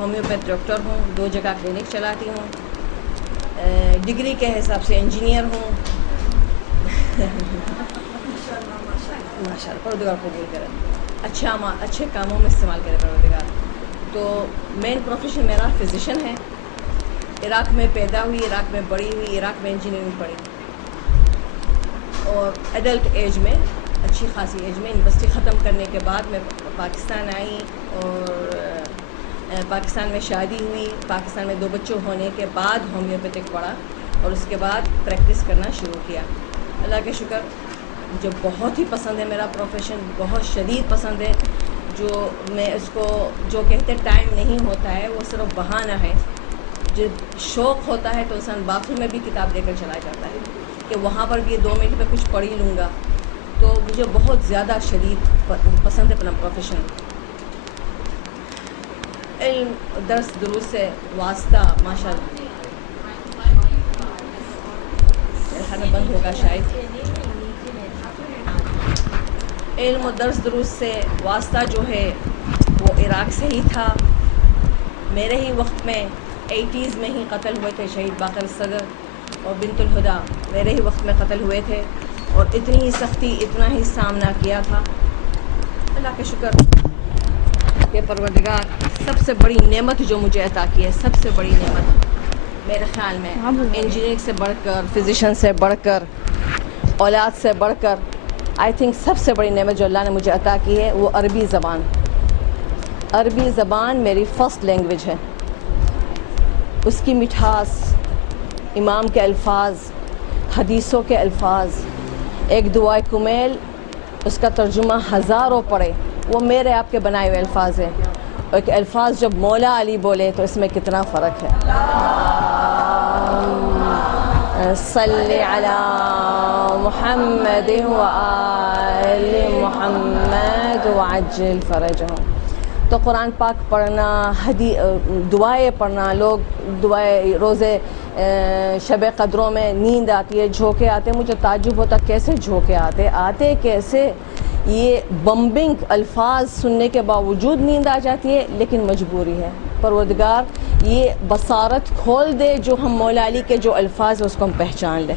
Homeopath doctor ہوں, 2 جگہ clinic چلاتی ہوں, ڈگری کے حساب سے انجینئر ہوں. ماشاء اللہ پروردگار قبول کرے, اچھے کاموں میں استعمال کرے پروردگار. تو مین پروفیشن میرا فزیشین ہے. عراق میں پیدا ہوئی, عراق میں بڑی ہوئی, عراق میں انجینئرنگ پڑھی, اور ایڈلٹ ایج میں, اچھی خاصی ایج میں, یونیورسٹی ختم کرنے کے بعد میں پاکستان آئی, اور پاکستان میں شادی ہوئی. پاکستان میں 2 بچوں ہونے کے بعد ہومیوپیتھک پڑھا, اور اس کے بعد پریکٹس کرنا شروع کیا. اللہ کے شکر, جو بہت ہی پسند ہے میرا پروفیشن, بہت شدید پسند ہے. جو میں اس کو جو کہتے ٹائم نہیں ہوتا ہے وہ صرف بہانہ ہے. جب شوق ہوتا ہے تو انسان باتھ روم میں بھی کتاب لے کر چلا جاتا ہے کہ وہاں پر بھی 2 منٹ میں کچھ پڑھ ہی لوں گا. تو مجھے بہت زیادہ شدید پسند ہے اپنا پروفیشن. علم درس دروس سے واسطہ ماشاء اللہ کھانا بند ہوگا شاید. علم و درس دروس سے واسطہ جو ہے وہ عراق سے ہی تھا. میرے ہی وقت میں 80s میں ہی قتل ہوئے تھے شہید باقر صدر اور بنت الہدا, میرے ہی وقت میں قتل ہوئے تھے, اور اتنی ہی سختی, اتنا ہی سامنا کیا تھا. اللہ کا شکر کہ پروردگار سب سے بڑی نعمت جو مجھے عطا کی ہے, سب سے بڑی نعمت میرے خیال میں انجینئرنگ سے بڑھ کر, فزیشین سے بڑھ کر, اولاد سے بڑھ کر, آئی تھنک سب سے بڑی نعمت جو اللہ نے مجھے عطا کی ہے وہ عربی زبان. عربی زبان میری فرسٹ لینگویج ہے. اس کی مٹھاس, امام کے الفاظ, حدیثوں کے الفاظ, ایک دعائے کمیل اس کا ترجمہ ہزاروں پڑھے, وہ میرے آپ کے بنائے ہوئے الفاظ ہیں. اور ایک الفاظ جب مولا علی بولے تو اس میں کتنا فرق ہے. صلی علی محمد وآل محمد وعجل فرجہم. تو قرآن پاک پڑھنا, دعائیں پڑھنا, لوگ دعائیں روزے شب قدروں میں نیند آتی ہے, جھونکے آتے, مجھے تعجب ہوتا کیسے جھونکے آتے کیسے. یہ بمبنگ الفاظ سننے کے باوجود نیند آ جاتی ہے, لیکن مجبوری ہے. پروردگار یہ بصارت کھول دے جو ہم مولا علی کے جو الفاظ ہیں اس کو ہم پہچان لیں.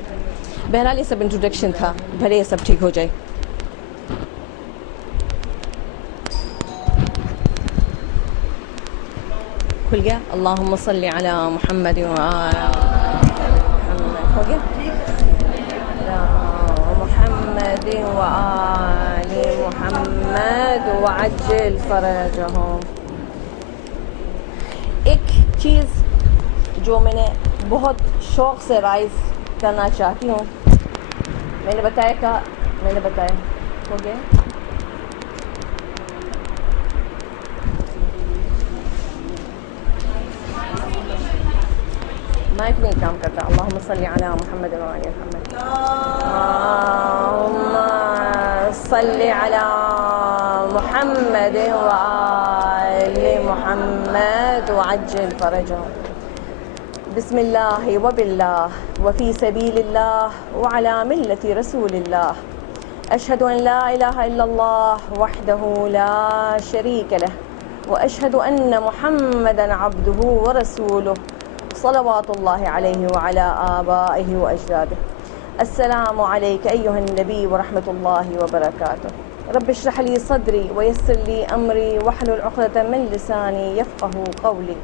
بہرحال یہ سب انٹروڈکشن تھا, بھلے یہ سب ٹھیک ہو جائے. کھل گیا. اللہم صلی علی محمد وعلی محمد. ہو گیا. محمد وآل محمد وعجل فرجہم. ایک چیز جو میں نے بہت شوق سے رائز کرنا چاہتی ہوں, میں نے بتایا ہو گیا. مائک نہیں کام کرتا. اللہم صلی علی محمد وعلی محمد. اللہم صلی علی محمد وعلی محمد وعجل فرجہم. بسم اللہ وباللہ وفی سبیل اللہ وعلی ملت رسول اللہ. اشہد ان لا الہ الا اللہ وحدہ لا شریک لہ واشہد ان محمدا عبدہ ورسولہ صلوات اللہ علیہ وعلی آبائہ واجدادہ. السلام علیک ایہا النبی ورحمۃ اللہ وبرکاتہ. رب اشرح لی صدری ویسر لی امری واحلل عقدۃ من لسانی یفقہوا قولی.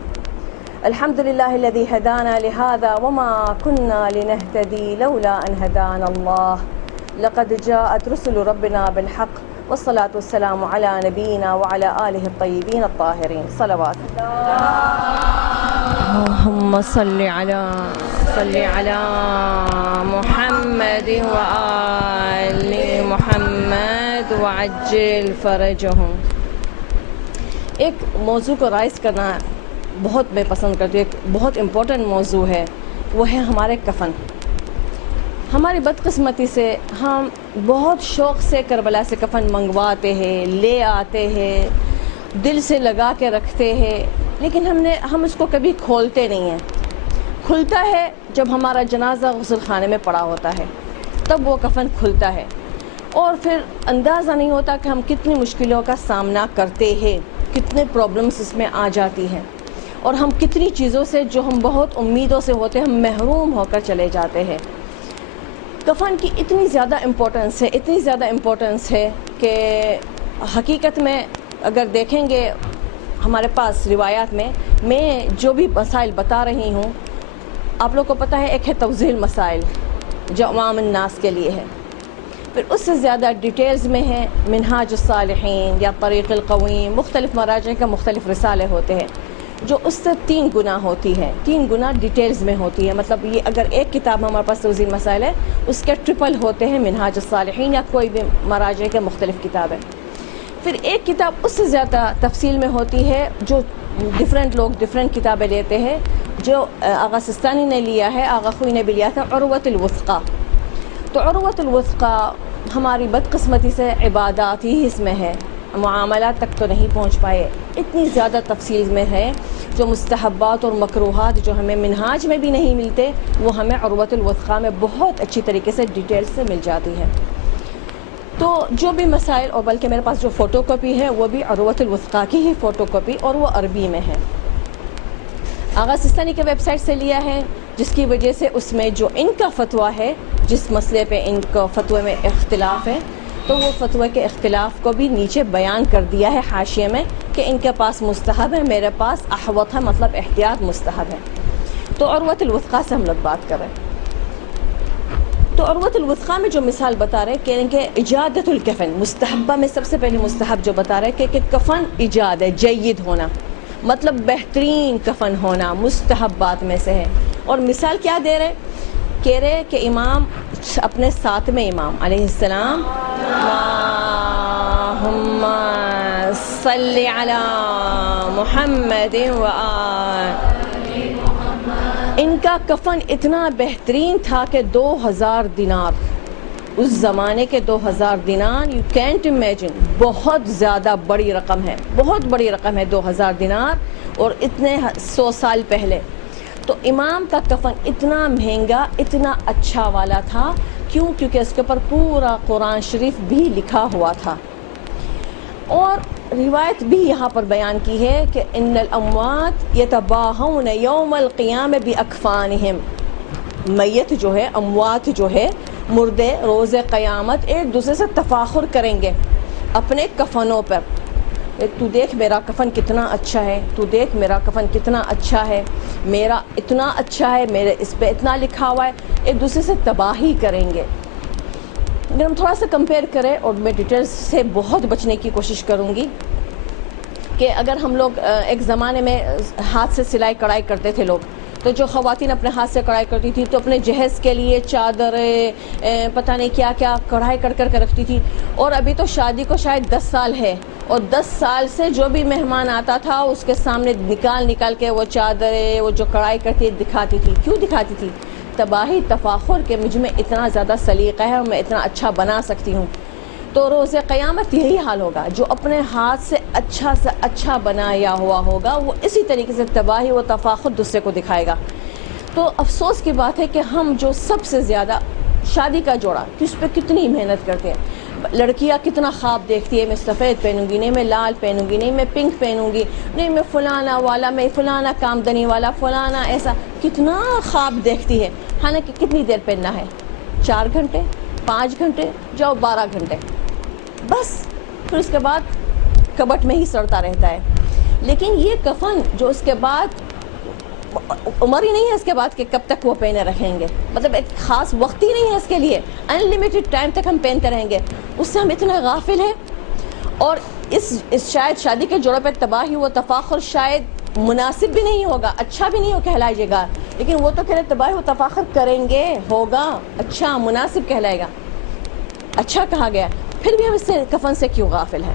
الحمد للہ الذی ہدانا لہذا وما كنا لنہتدی لولا ان ہدانا اللہ. لقد جاءت رسل ربنا بالحق والصلاة والسلام علی نبینا وعلی آلہ الطیبین الطاہرین. صلوات اللہم صلی علی محمد وآل محمد وعجل فرجہم. ایک موضوع کو رائز کرنا بہت میں پسند کرتی ہوں. ایک بہت امپورٹنٹ موضوع ہے, وہ ہے ہمارے کفن. ہماری بدقسمتی سے ہم بہت شوق سے کربلا سے کفن منگواتے ہیں, لے آتے ہیں, دل سے لگا کے رکھتے ہیں, لیکن ہم اس کو کبھی کھولتے نہیں ہیں. کھلتا ہے جب ہمارا جنازہ غسل خانے میں پڑا ہوتا ہے, تب وہ کفن کھلتا ہے, اور پھر اندازہ نہیں ہوتا کہ ہم کتنی مشکلوں کا سامنا کرتے ہیں, کتنے پرابلمس اس میں آ جاتی ہیں. اور ہم کتنی چیزوں سے جو ہم بہت امیدوں سے ہوتے ہیں ہم محروم ہو کر چلے جاتے ہیں۔ کفن کی اتنی زیادہ امپورٹنس ہے کہ حقیقت میں اگر دیکھیں گے ہمارے پاس روایات میں جو بھی مسائل بتا رہی ہوں آپ لوگ کو پتہ ہے، ایک ہے توضیح المسائل جو عوام الناس کے لیے ہے، پھر اس سے زیادہ ڈیٹیلز میں ہے منہاج الصالحین یا طریق القویم، مختلف مراجع کا مختلف رسالے ہوتے ہیں جو اس سے 3 گنا ہوتی ہے، 3 گنا ڈیٹیلز میں ہوتی ہے۔ مطلب یہ اگر ایک کتاب ہمارے پاس توضیح المسائل ہے اس کے ٹرپل ہوتے ہیں منہاج الصالحین یا کوئی بھی مراجع کے مختلف کتاب ہے۔ پھر ایک کتاب اس سے زیادہ تفصیل میں ہوتی ہے جو ڈفرینٹ لوگ ڈفرینٹ کتابیں لیتے ہیں، جو آغا سستانی نے لیا ہے، آغا خوئی نے بھی لیا تھا، عروۃ الوثقیٰ۔ تو عروۃ الوثقیٰ ہماری بدقسمتی سے عبادات ہی اس میں ہے، معاملات تک تو نہیں پہنچ پائے، اتنی زیادہ تفصیل میں ہے جو مستحبات اور مکروہات جو ہمیں منہاج میں بھی نہیں ملتے وہ ہمیں عروۃ الوثقیٰ میں بہت اچھی طریقے سے ڈیٹیل سے مل جاتی ہے۔ تو جو بھی مسائل، اور بلکہ میرے پاس جو فوٹو کاپی ہے وہ بھی عروۃ الوثقیٰ کی ہی فوٹو کاپی اور وہ عربی میں ہے، آغا سستانی کے ویب سائٹ سے لیا ہے، جس کی وجہ سے اس میں جو ان کا فتویٰ ہے، جس مسئلے پہ ان کا فتوے میں اختلاف ہے تو وہ فتوے کے اختلاف کو بھی نیچے بیان کر دیا ہے حاشیے میں کہ ان کے پاس مستحب ہے، میرے پاس احوط ہے، مطلب احتیاط مستحب ہے۔ تو عروۃ الوثقیٰ سے ہم لوگ بات کر رہے ہیں۔ تو عروۃ الوثقیٰ میں جو مثال بتا رہے ہیں کہ اجادت الکفن، مستحبہ میں سب سے پہلے مستحب جو بتا رہے ہیں کہ کفن ایجاد ہے، جید ہونا، مطلب بہترین کفن ہونا مستحبات میں سے ہے۔ اور مثال کیا دے رہے، کہہ رہے کہ امام اپنے 7ویں امام علیہ السلام، اللہم صلی علی محمد ان کا کفن اتنا بہترین تھا کہ 2000 دینار، اس زمانے کے 2000 دینار، یو کینٹ امیجن، بہت زیادہ بڑی رقم ہے، بہت بڑی رقم ہے 2000 دینار، اور اتنے 100 سال پہلے۔ تو امام کا کفن اتنا مہنگا، اتنا اچھا والا تھا، کیونکہ اس کے اوپر پورا قرآن شریف بھی لکھا ہوا تھا۔ اور روایت بھی یہاں پر بیان کی ہے کہ ان الاموات یتباہون یوم القیامہ باکفانہم، میت جو ہے، اموات جو ہے، مردے روز قیامت ایک دوسرے سے تفاخر کریں گے اپنے کفنوں پر، تو دیکھ میرا کفن کتنا اچھا ہے، تو دیکھ میرا کفن کتنا اچھا ہے، میرا اتنا اچھا ہے، میرے اس پہ اتنا لکھا ہوا ہے، ایک دوسرے سے تباہی کریں گے۔ اگر ہم تھوڑا سا کمپیئر کریں، اور میں ڈیٹیلز سے بہت بچنے کی کوشش کروں گی، کہ اگر ہم لوگ ایک زمانے میں ہاتھ سے سلائی کڑھائی کرتے تھے لوگ، تو جو خواتین اپنے ہاتھ سے کڑھائی کرتی تھی تو اپنے جہیز کے لیے چادریں پتہ نہیں کیا کیا کڑھائی کر کر کے رکھتی تھی، اور ابھی تو شادی کو شاید 10 سال ہے، اور 10 سال سے جو بھی مہمان آتا تھا اس کے سامنے نکال کے وہ چادریں، وہ جو کڑھائی کرتی دکھاتی تھی۔ کیوں دکھاتی تھی؟ تباہی، تفاخر کہ مجھ میں اتنا زیادہ سلیقہ ہے اور میں اتنا اچھا بنا سکتی ہوں۔ تو روز قیامت یہی حال ہوگا، جو اپنے ہاتھ سے اچھا بنایا ہوا ہوگا وہ اسی طریقے سے تباہی و تفاخر دوسرے کو دکھائے گا۔ تو افسوس کی بات ہے کہ ہم جو سب سے زیادہ شادی کا جوڑا کس پہ کتنی محنت کرتے ہیں، لڑکیاں کتنا خواب دیکھتی ہے، میں سفید پہنوں گی، نہیں میں لال پہنوں گی، نہیں میں پنک پہنوں گی، نہیں میں فلانا والا، میں فلانا کامدنی والا، فلانا ایسا، کتنا خواب دیکھتی ہے، حالانکہ کتنی دیر پہننا ہے، 4 گھنٹے، 5 گھنٹے، جاؤ 12 گھنٹے بس، پھر اس کے بعد کبٹ میں ہی سڑتا رہتا ہے۔ لیکن یہ کفن جو اس کے بعد عمر ہی نہیں ہے اس کے بعد کہ کب تک وہ پہنے رکھیں گے، مطلب ایک خاص وقت ہی نہیں ہے اس کے لیے، ان لمیٹڈ ٹائم تک ہم پہنتے رہیں گے، اس سے ہم اتنا غافل ہیں۔ اور اس شاید شادی کے جوڑے پہ تباہی و تفاخر شاید مناسب بھی نہیں ہوگا، اچھا بھی نہیں ہو کہلائے گا، لیکن وہ تو کہہ رہے تباہی و تفاخر کریں گے، ہوگا اچھا، مناسب کہلائے گا، اچھا کہا گیا، پھر بھی ہم اس سے کفن سے کیوں غافل ہیں؟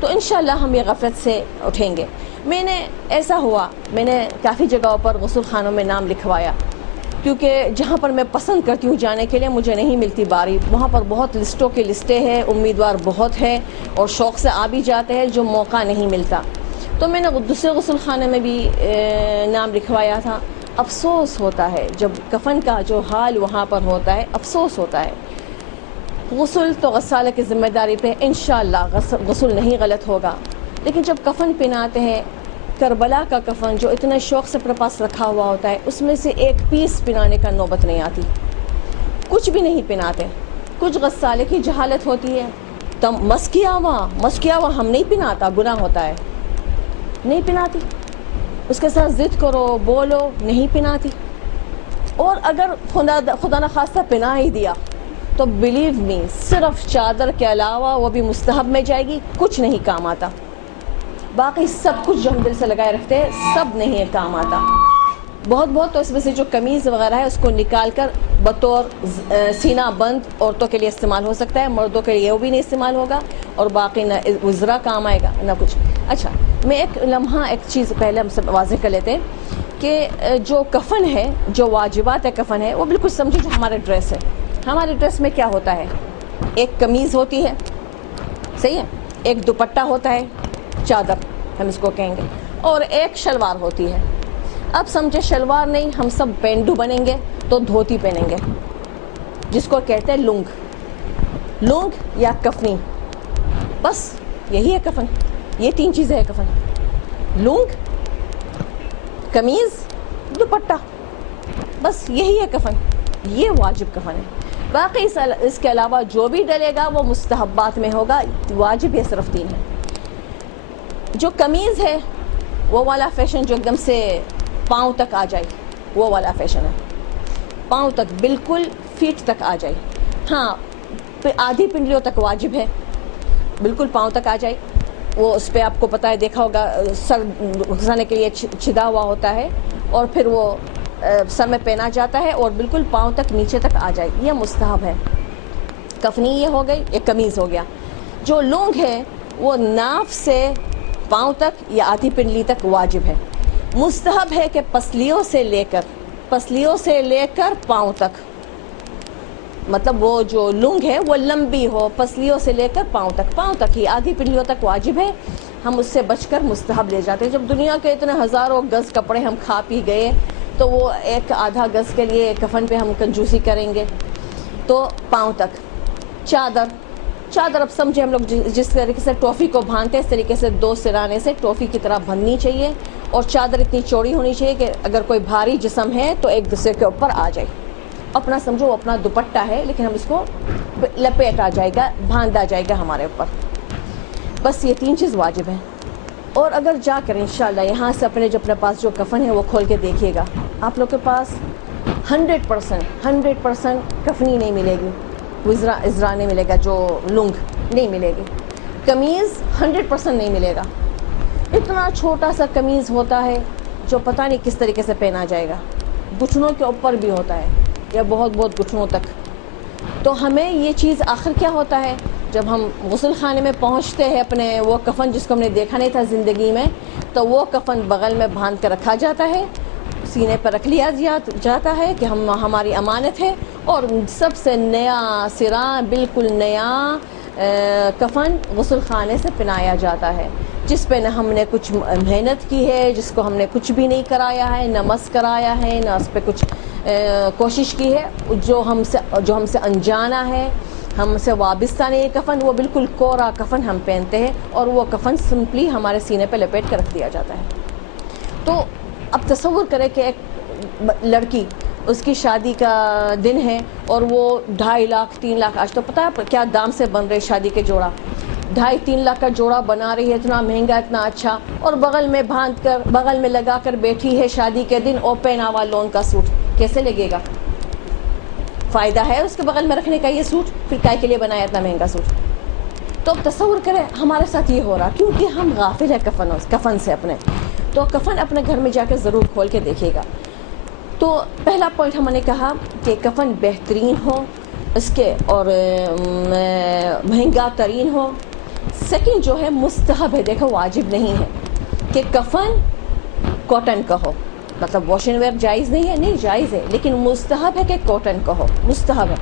تو انشاءاللہ ہم یہ غفلت سے اٹھیں گے۔ میں نے ایسا ہوا، میں نے کافی جگہوں پر غسل خانوں میں نام لکھوایا، کیونکہ جہاں پر میں پسند کرتی ہوں جانے کے لیے مجھے نہیں ملتی باری، وہاں پر بہت لسٹوں کی لسٹیں ہیں، امیدوار بہت ہے اور شوق سے آ بھی جاتے ہیں، جو موقع نہیں ملتا۔ تو میں نے دوسرے غسل خانے میں بھی نام لکھوایا تھا۔ افسوس ہوتا ہے جب کفن کا جو حال وہاں پر ہوتا ہے، افسوس ہوتا ہے۔ غسل تو غسالہ کی ذمہ داری پہ انشاءاللہ غسل نہیں غلط ہوگا، لیکن جب کفن پہناتے ہیں کربلا کا کفن جو اتنا شوق سے اپنے پاس رکھا ہوا ہوتا ہے، اس میں سے ایک پیس پنانے کا نوبت نہیں آتی، کچھ بھی نہیں پناتے. کچھ غسالے کی جہالت ہوتی ہے، تم مس کیا ہوا ہم نہیں پناتا، گناہ ہوتا ہے، نہیں پناتی. اس کے ساتھ ضد کرو، بولو، نہیں پناتی. اور اگر خدا نخواستہ پنا ہی دیا تو بلیو می صرف چادر کے علاوہ وہ بھی مستحب میں جائے گی، کچھ نہیں کام آتا. باقی سب کچھ جو ہم دل سے لگائے رکھتے ہیں سب نہیں کام آتا. بہت تو اس میں سے جو قمیض وغیرہ ہے اس کو نکال کر بطور سینہ بند عورتوں کے لیے استعمال ہو سکتا ہے، مردوں کے لیے وہ بھی نہیں استعمال ہوگا، اور باقی نہ وزرا کام آئے گا نہ کچھ. اچھا، میں ایک لمحہ ایک چیز پہلے ہم سب واضح کر لیتے ہیں کہ جو کفن ہے، جو واجبات کفن ہے، وہ بالکل سمجھو جو ہمارا ڈریس ہے. ہمارے ڈریس میں کیا ہوتا ہے؟ ایک قمیض ہوتی ہے، صحیح ہے، ایک دوپٹہ ہوتا ہے، چادر ہم اس کو کہیں گے، اور ایک شلوار ہوتی ہے. اب سمجھے شلوار نہیں، ہم سب پینڈو بنیں گے تو دھوتی پہنیں گے، جس کو کہتے ہیں لنگ یا کفنی. بس یہی ہے کفن، یہ 3 چیزیں ہے کفن: لنگ، قمیض، دوپٹہ. بس یہی ہے کفن، یہ واجب کفن ہے. باقی اس کے علاوہ جو بھی ڈلے گا وہ مستحبات میں ہوگا، واجب یہ صرف 3 ہے. جو قمیض ہے وہ والا فیشن جو ایک دم سے پاؤں تک آ جائے، وہ والا فیشن ہے، پاؤں تک بالکل فیٹ تک آ جائے. ہاں، آدھی پنڈلیوں تک واجب ہے، بالکل پاؤں تک آ جائے. وہ اس پہ آپ کو پتہ ہے، دیکھا ہوگا، سر گھسانے کے لیے چھدا ہوا ہوتا ہے، اور پھر وہ سر میں پہنا جاتا ہے اور بالکل پاؤں تک نیچے تک آ جائے، یہ مستحب ہے. کفنی یہ ہو گئی، ایک قمیض ہو گیا. جو لونگ ہے وہ ناف سے پاؤں تک یا آدھی پنڈلی تک واجب ہے. مستحب ہے کہ پسلیوں سے لے کر پاؤں تک، مطلب وہ جو لنگ ہے وہ لمبی ہو، پسلیوں سے لے کر پاؤں تک ہی، آدھی پنڈلیوں تک واجب ہے. ہم اس سے بچ کر مستحب لے جاتے ہیں. جب دنیا کے اتنے ہزاروں گز کپڑے ہم کھا پی گئے تو وہ ایک آدھا گز کے لیے کفن پہ ہم کنجوسی کریں گے. تو پاؤں تک. چادر اب سمجھے ہم لوگ جس طریقے سے ٹوفی کو باندھتے ہیں، اس طریقے سے 2 سرانے سے ٹوفی کی طرح بننی چاہیے، اور چادر اتنی چوڑی ہونی چاہیے کہ اگر کوئی بھاری جسم ہے تو ایک دوسرے کے اوپر آ جائے. اپنا سمجھو اپنا دوپٹہ ہے، لیکن ہم اس کو لپیٹا جائے گا، باندھا جائے گا ہمارے اوپر. بس یہ 3 چیز واجب ہیں. اور اگر جا کر انشاءاللہ یہاں سے اپنے پاس جو کفن ہے وہ کھول کے دیکھیے گا، آپ لوگ کے پاس 100% کفنی نہیں ملے گی، ازرا نہیں ملے گا، جو لنگ نہیں ملے گی، قمیض 100% نہیں ملے گا. اتنا چھوٹا سا قمیض ہوتا ہے جو پتہ نہیں کس طریقے سے پہنا جائے گا، گھٹنوں کے اوپر بھی ہوتا ہے یا بہت گھٹنوں تک. تو ہمیں یہ چیز آخر کیا ہوتا ہے، جب ہم غسل خانے میں پہنچتے ہیں، اپنے وہ کفن جس کو ہم نے دیکھا نہیں تھا زندگی میں، تو وہ کفن بغل میں باندھ کر رکھا جاتا ہے، سینے پر رکھ لیا جاتا ہے کہ ہماری امانت ہے. اور سب سے نیا سرا، بالکل نیا کفن غسل خانے سے پہنایا جاتا ہے، جس پہ نہ ہم نے کچھ محنت کی ہے، جس کو ہم نے کچھ بھی نہیں کرایا ہے، نہ مس کرایا ہے، نہ اس پہ کچھ کوشش کی ہے. جو ہم سے انجانا ہے، ہم سے وابستہ نہیں ہے کفن، وہ بالکل کورا کفن ہم پہنتے ہیں، اور وہ کفن سمپلی ہمارے سینے پہ لپیٹ کر رکھ دیا جاتا ہے. تو اب تصور کریں کہ ایک لڑکی، اس کی شادی کا دن ہے اور وہ 2.5 لاکھ 3 لاکھ، آج تو پتہ ہے کیا دام سے بن رہے شادی کے جوڑا، 2.5-3 لاکھ کا جوڑا بنا رہی ہے، اتنا مہنگا، اتنا اچھا، اور بغل میں باندھ کر، بغل میں لگا کر بیٹھی ہے شادی کے دن، اور پہنا ہوا لون کا سوٹ. کیسے لگے گا؟ فائدہ ہے اس کے بغل میں رکھنے کا یہ سوٹ؟ پھر کائے کے لیے بنایا اتنا مہنگا سوٹ؟ تو اب تصور کریں ہمارے ساتھ یہ ہو رہا کیونکہ ہم غافل ہیں کفن سے اپنے. تو کفن اپنے گھر میں جا کے ضرور کھول کے دیکھیے گا. تو پہلا پوائنٹ ہم نے کہا کہ کفن بہترین ہو اس کے، اور مہنگا ترین ہو. سیکنڈ جو ہے مستحب ہے، دیکھو واجب نہیں ہے کہ کفن کاٹن کا ہو، مطلب واش اینڈ ویئر جائز نہیں ہے، نہیں جائز ہے، لیکن مستحب ہے کہ کاٹن کا ہو، مستحب ہے.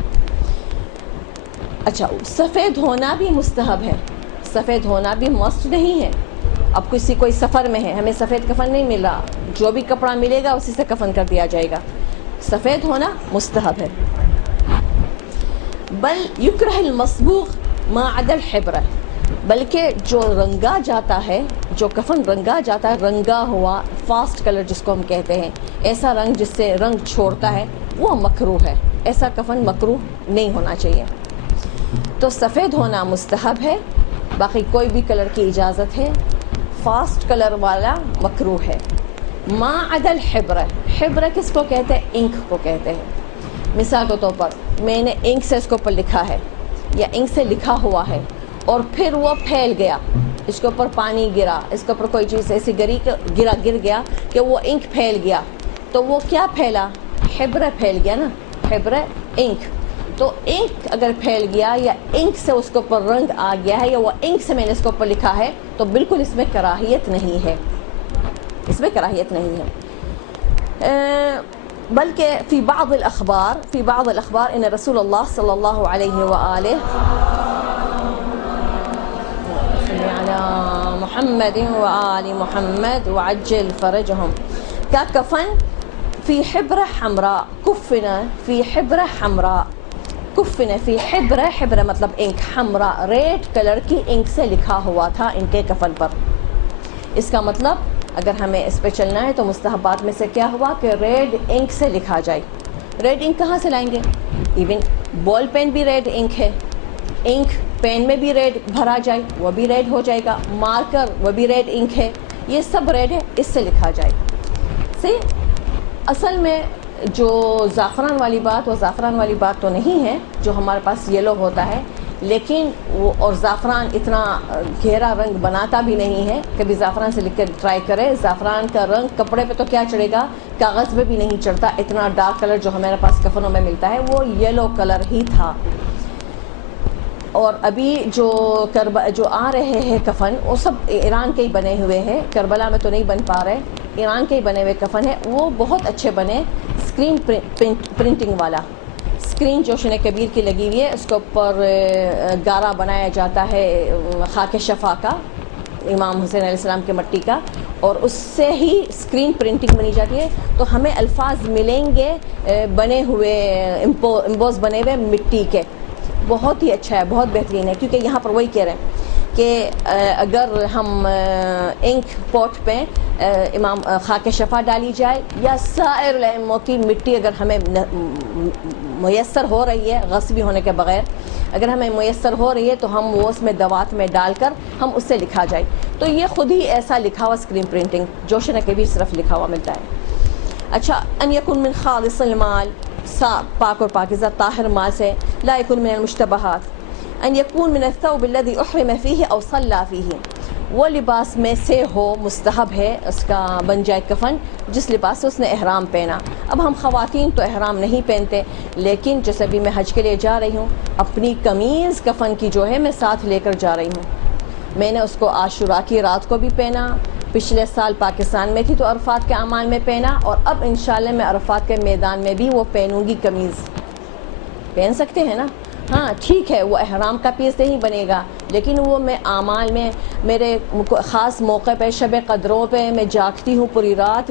اچھا، سفید ہونا بھی مستحب ہے، سفید ہونا بھی مست نہیں ہے. اب کوئی سفر میں ہے، ہمیں سفید کفن نہیں مل رہا، جو بھی کپڑا ملے گا اسی سے کفن کر دیا جائے گا. سفید ہونا مستحب ہے. بل یکرہ المصبوغ ما عدا الحبرہ، بلکہ جو رنگا جاتا ہے، جو کفن رنگا جاتا ہے، رنگا ہوا فاسٹ کلر جس کو ہم کہتے ہیں، ایسا رنگ جس سے رنگ چھوڑتا ہے، وہ مکروہ ہے. ایسا کفن مکروہ نہیں ہونا چاہیے. تو سفید ہونا مستحب ہے، باقی کوئی بھی کلر کی اجازت ہے. فاسٹ کلر والا مکروہ ہے. ما عدا الحبر، حبر کس کو کہتے ہیں؟ انک کو کہتے ہیں. مثال کے طور پر میں نے انک سے اس کے اوپر لکھا ہے یا انک سے لکھا ہوا ہے اور پھر وہ پھیل گیا، اس کے اوپر پانی گرا، اس کے اوپر کوئی چیز ایسی گر گیا کہ وہ انک پھیل گیا، تو وہ کیا پھیلا؟ حبر پھیل گیا نا، حبر انک. تو انک اگر پھیل گیا یا انک سے اس کے اوپر رنگ آ گیا ہے یا وہ انک سے میں نے اس کے اوپر لکھا ہے، تو بالکل اس میں کراہیت نہیں ہے، اس میں کراہیت نہیں ہے. بلکہ فی بعض الاخبار ان رسول اللہ صلی اللہ علیہ وآلہ محمد وآل محمد وعجل فرجهم کا کفن فی حبر حمراء کفن فی حبر حمراء، کفن فی حبر مطلب انک، حمراء ریڈ کلر کی انک سے لکھا ہوا تھا ان کے کفن پر. اس کا مطلب اگر ہمیں اس پہ چلنا ہے تو مستحبات میں سے کیا ہوا کہ ریڈ انک سے لکھا جائے. ریڈ انک کہاں سے لائیں گے؟ ایون بال پین بھی ریڈ انک ہے، انک پین میں بھی ریڈ بھرا جائے وہ بھی ریڈ ہو جائے گا. مارکر وہ بھی ریڈ انک ہے، یہ سب ریڈ ہے، اس سے لکھا جائے. اصل میں جو زعفران والی بات، وہ زعفران والی بات تو نہیں ہے جو ہمارے پاس یلو ہوتا ہے، لیکن وہ اور زعفران اتنا گہرا رنگ بناتا بھی نہیں ہے. کبھی زعفران سے لکھ کر ٹرائی کرے، زعفران کا رنگ کپڑے پہ تو کیا چڑھے گا، کاغذ پہ بھی نہیں چڑھتا. اتنا ڈارک کلر جو ہمارے پاس کفنوں میں ملتا ہے وہ یلو کلر ہی تھا. اور ابھی جو آ رہے ہیں کفن وہ سب ایران کے ہی بنے ہوئے ہیں، کربلا میں تو نہیں بن پا رہے. ایران کے ہی بنے ہوئے کفن ہے، وہ بہت اچھے بنے. اسکرین پرنٹنگ والا، اسکرین جوشن کبیر کی لگی ہوئی ہے، اس کے اوپر گارا بنایا جاتا ہے خاک شفا کا، امام حسین علیہ السلام کے مٹی کا، اور اس سے ہی اسکرین پرنٹنگ بنی جاتی ہے. تو ہمیں الفاظ ملیں گے بنے ہوئے امبوز بنے ہوئے مٹی کے. بہت ہی اچھا ہے، بہت بہترین ہے. کیونکہ یہاں پر وہی کہہ رہے ہیں کہ اگر ہم انک پوٹ پہ امام خاک شفا ڈالی جائے یا سائر الائموں کی مٹی اگر ہمیں میسر ہو رہی ہے غصبی ہونے کے بغیر، اگر ہمیں میسر ہو رہی ہے تو ہم وہ اس میں دوات میں ڈال کر ہم اس سے لکھا جائے. تو یہ خود ہی ایسا لکھا ہوا اسکرین پرنٹنگ جوشن کبیر صرف لکھا ہوا ملتا ہے. اچھا، ان یکن من خالص المال، پاک اور پاکیزہ طاہر مال سے، لا یکن من المشتبہات، ان یکون من الثوب الذي احرم فیہ او صلی فیہ، وہ لباس میں سے ہو، مستحب ہے اس کا بن جائے کفن جس لباس سے اس نے احرام پہنا. اب ہم خواتین تو احرام نہیں پہنتے، لیکن جیسے بھی میں حج کے لیے جا رہی ہوں، اپنی قمیض کفن کی جو ہے میں ساتھ لے کر جا رہی ہوں. میں نے اس کو عاشوراء کی رات کو بھی پہنا، پچھلے سال پاکستان میں تھی تو عرفات کے اعمال میں پہنا، اور اب انشاءاللہ میں عرفات کے میدان میں بھی وہ پہنوں گی. قمیض پہن سکتے ہیں نا؟ ہاں ٹھیک ہے، وہ احرام کا پیس نہیں بنے گا، لیکن وہ میں اعمال میں میرے خاص موقع پہ، شب قدروں پہ میں جاگتی ہوں، پوری رات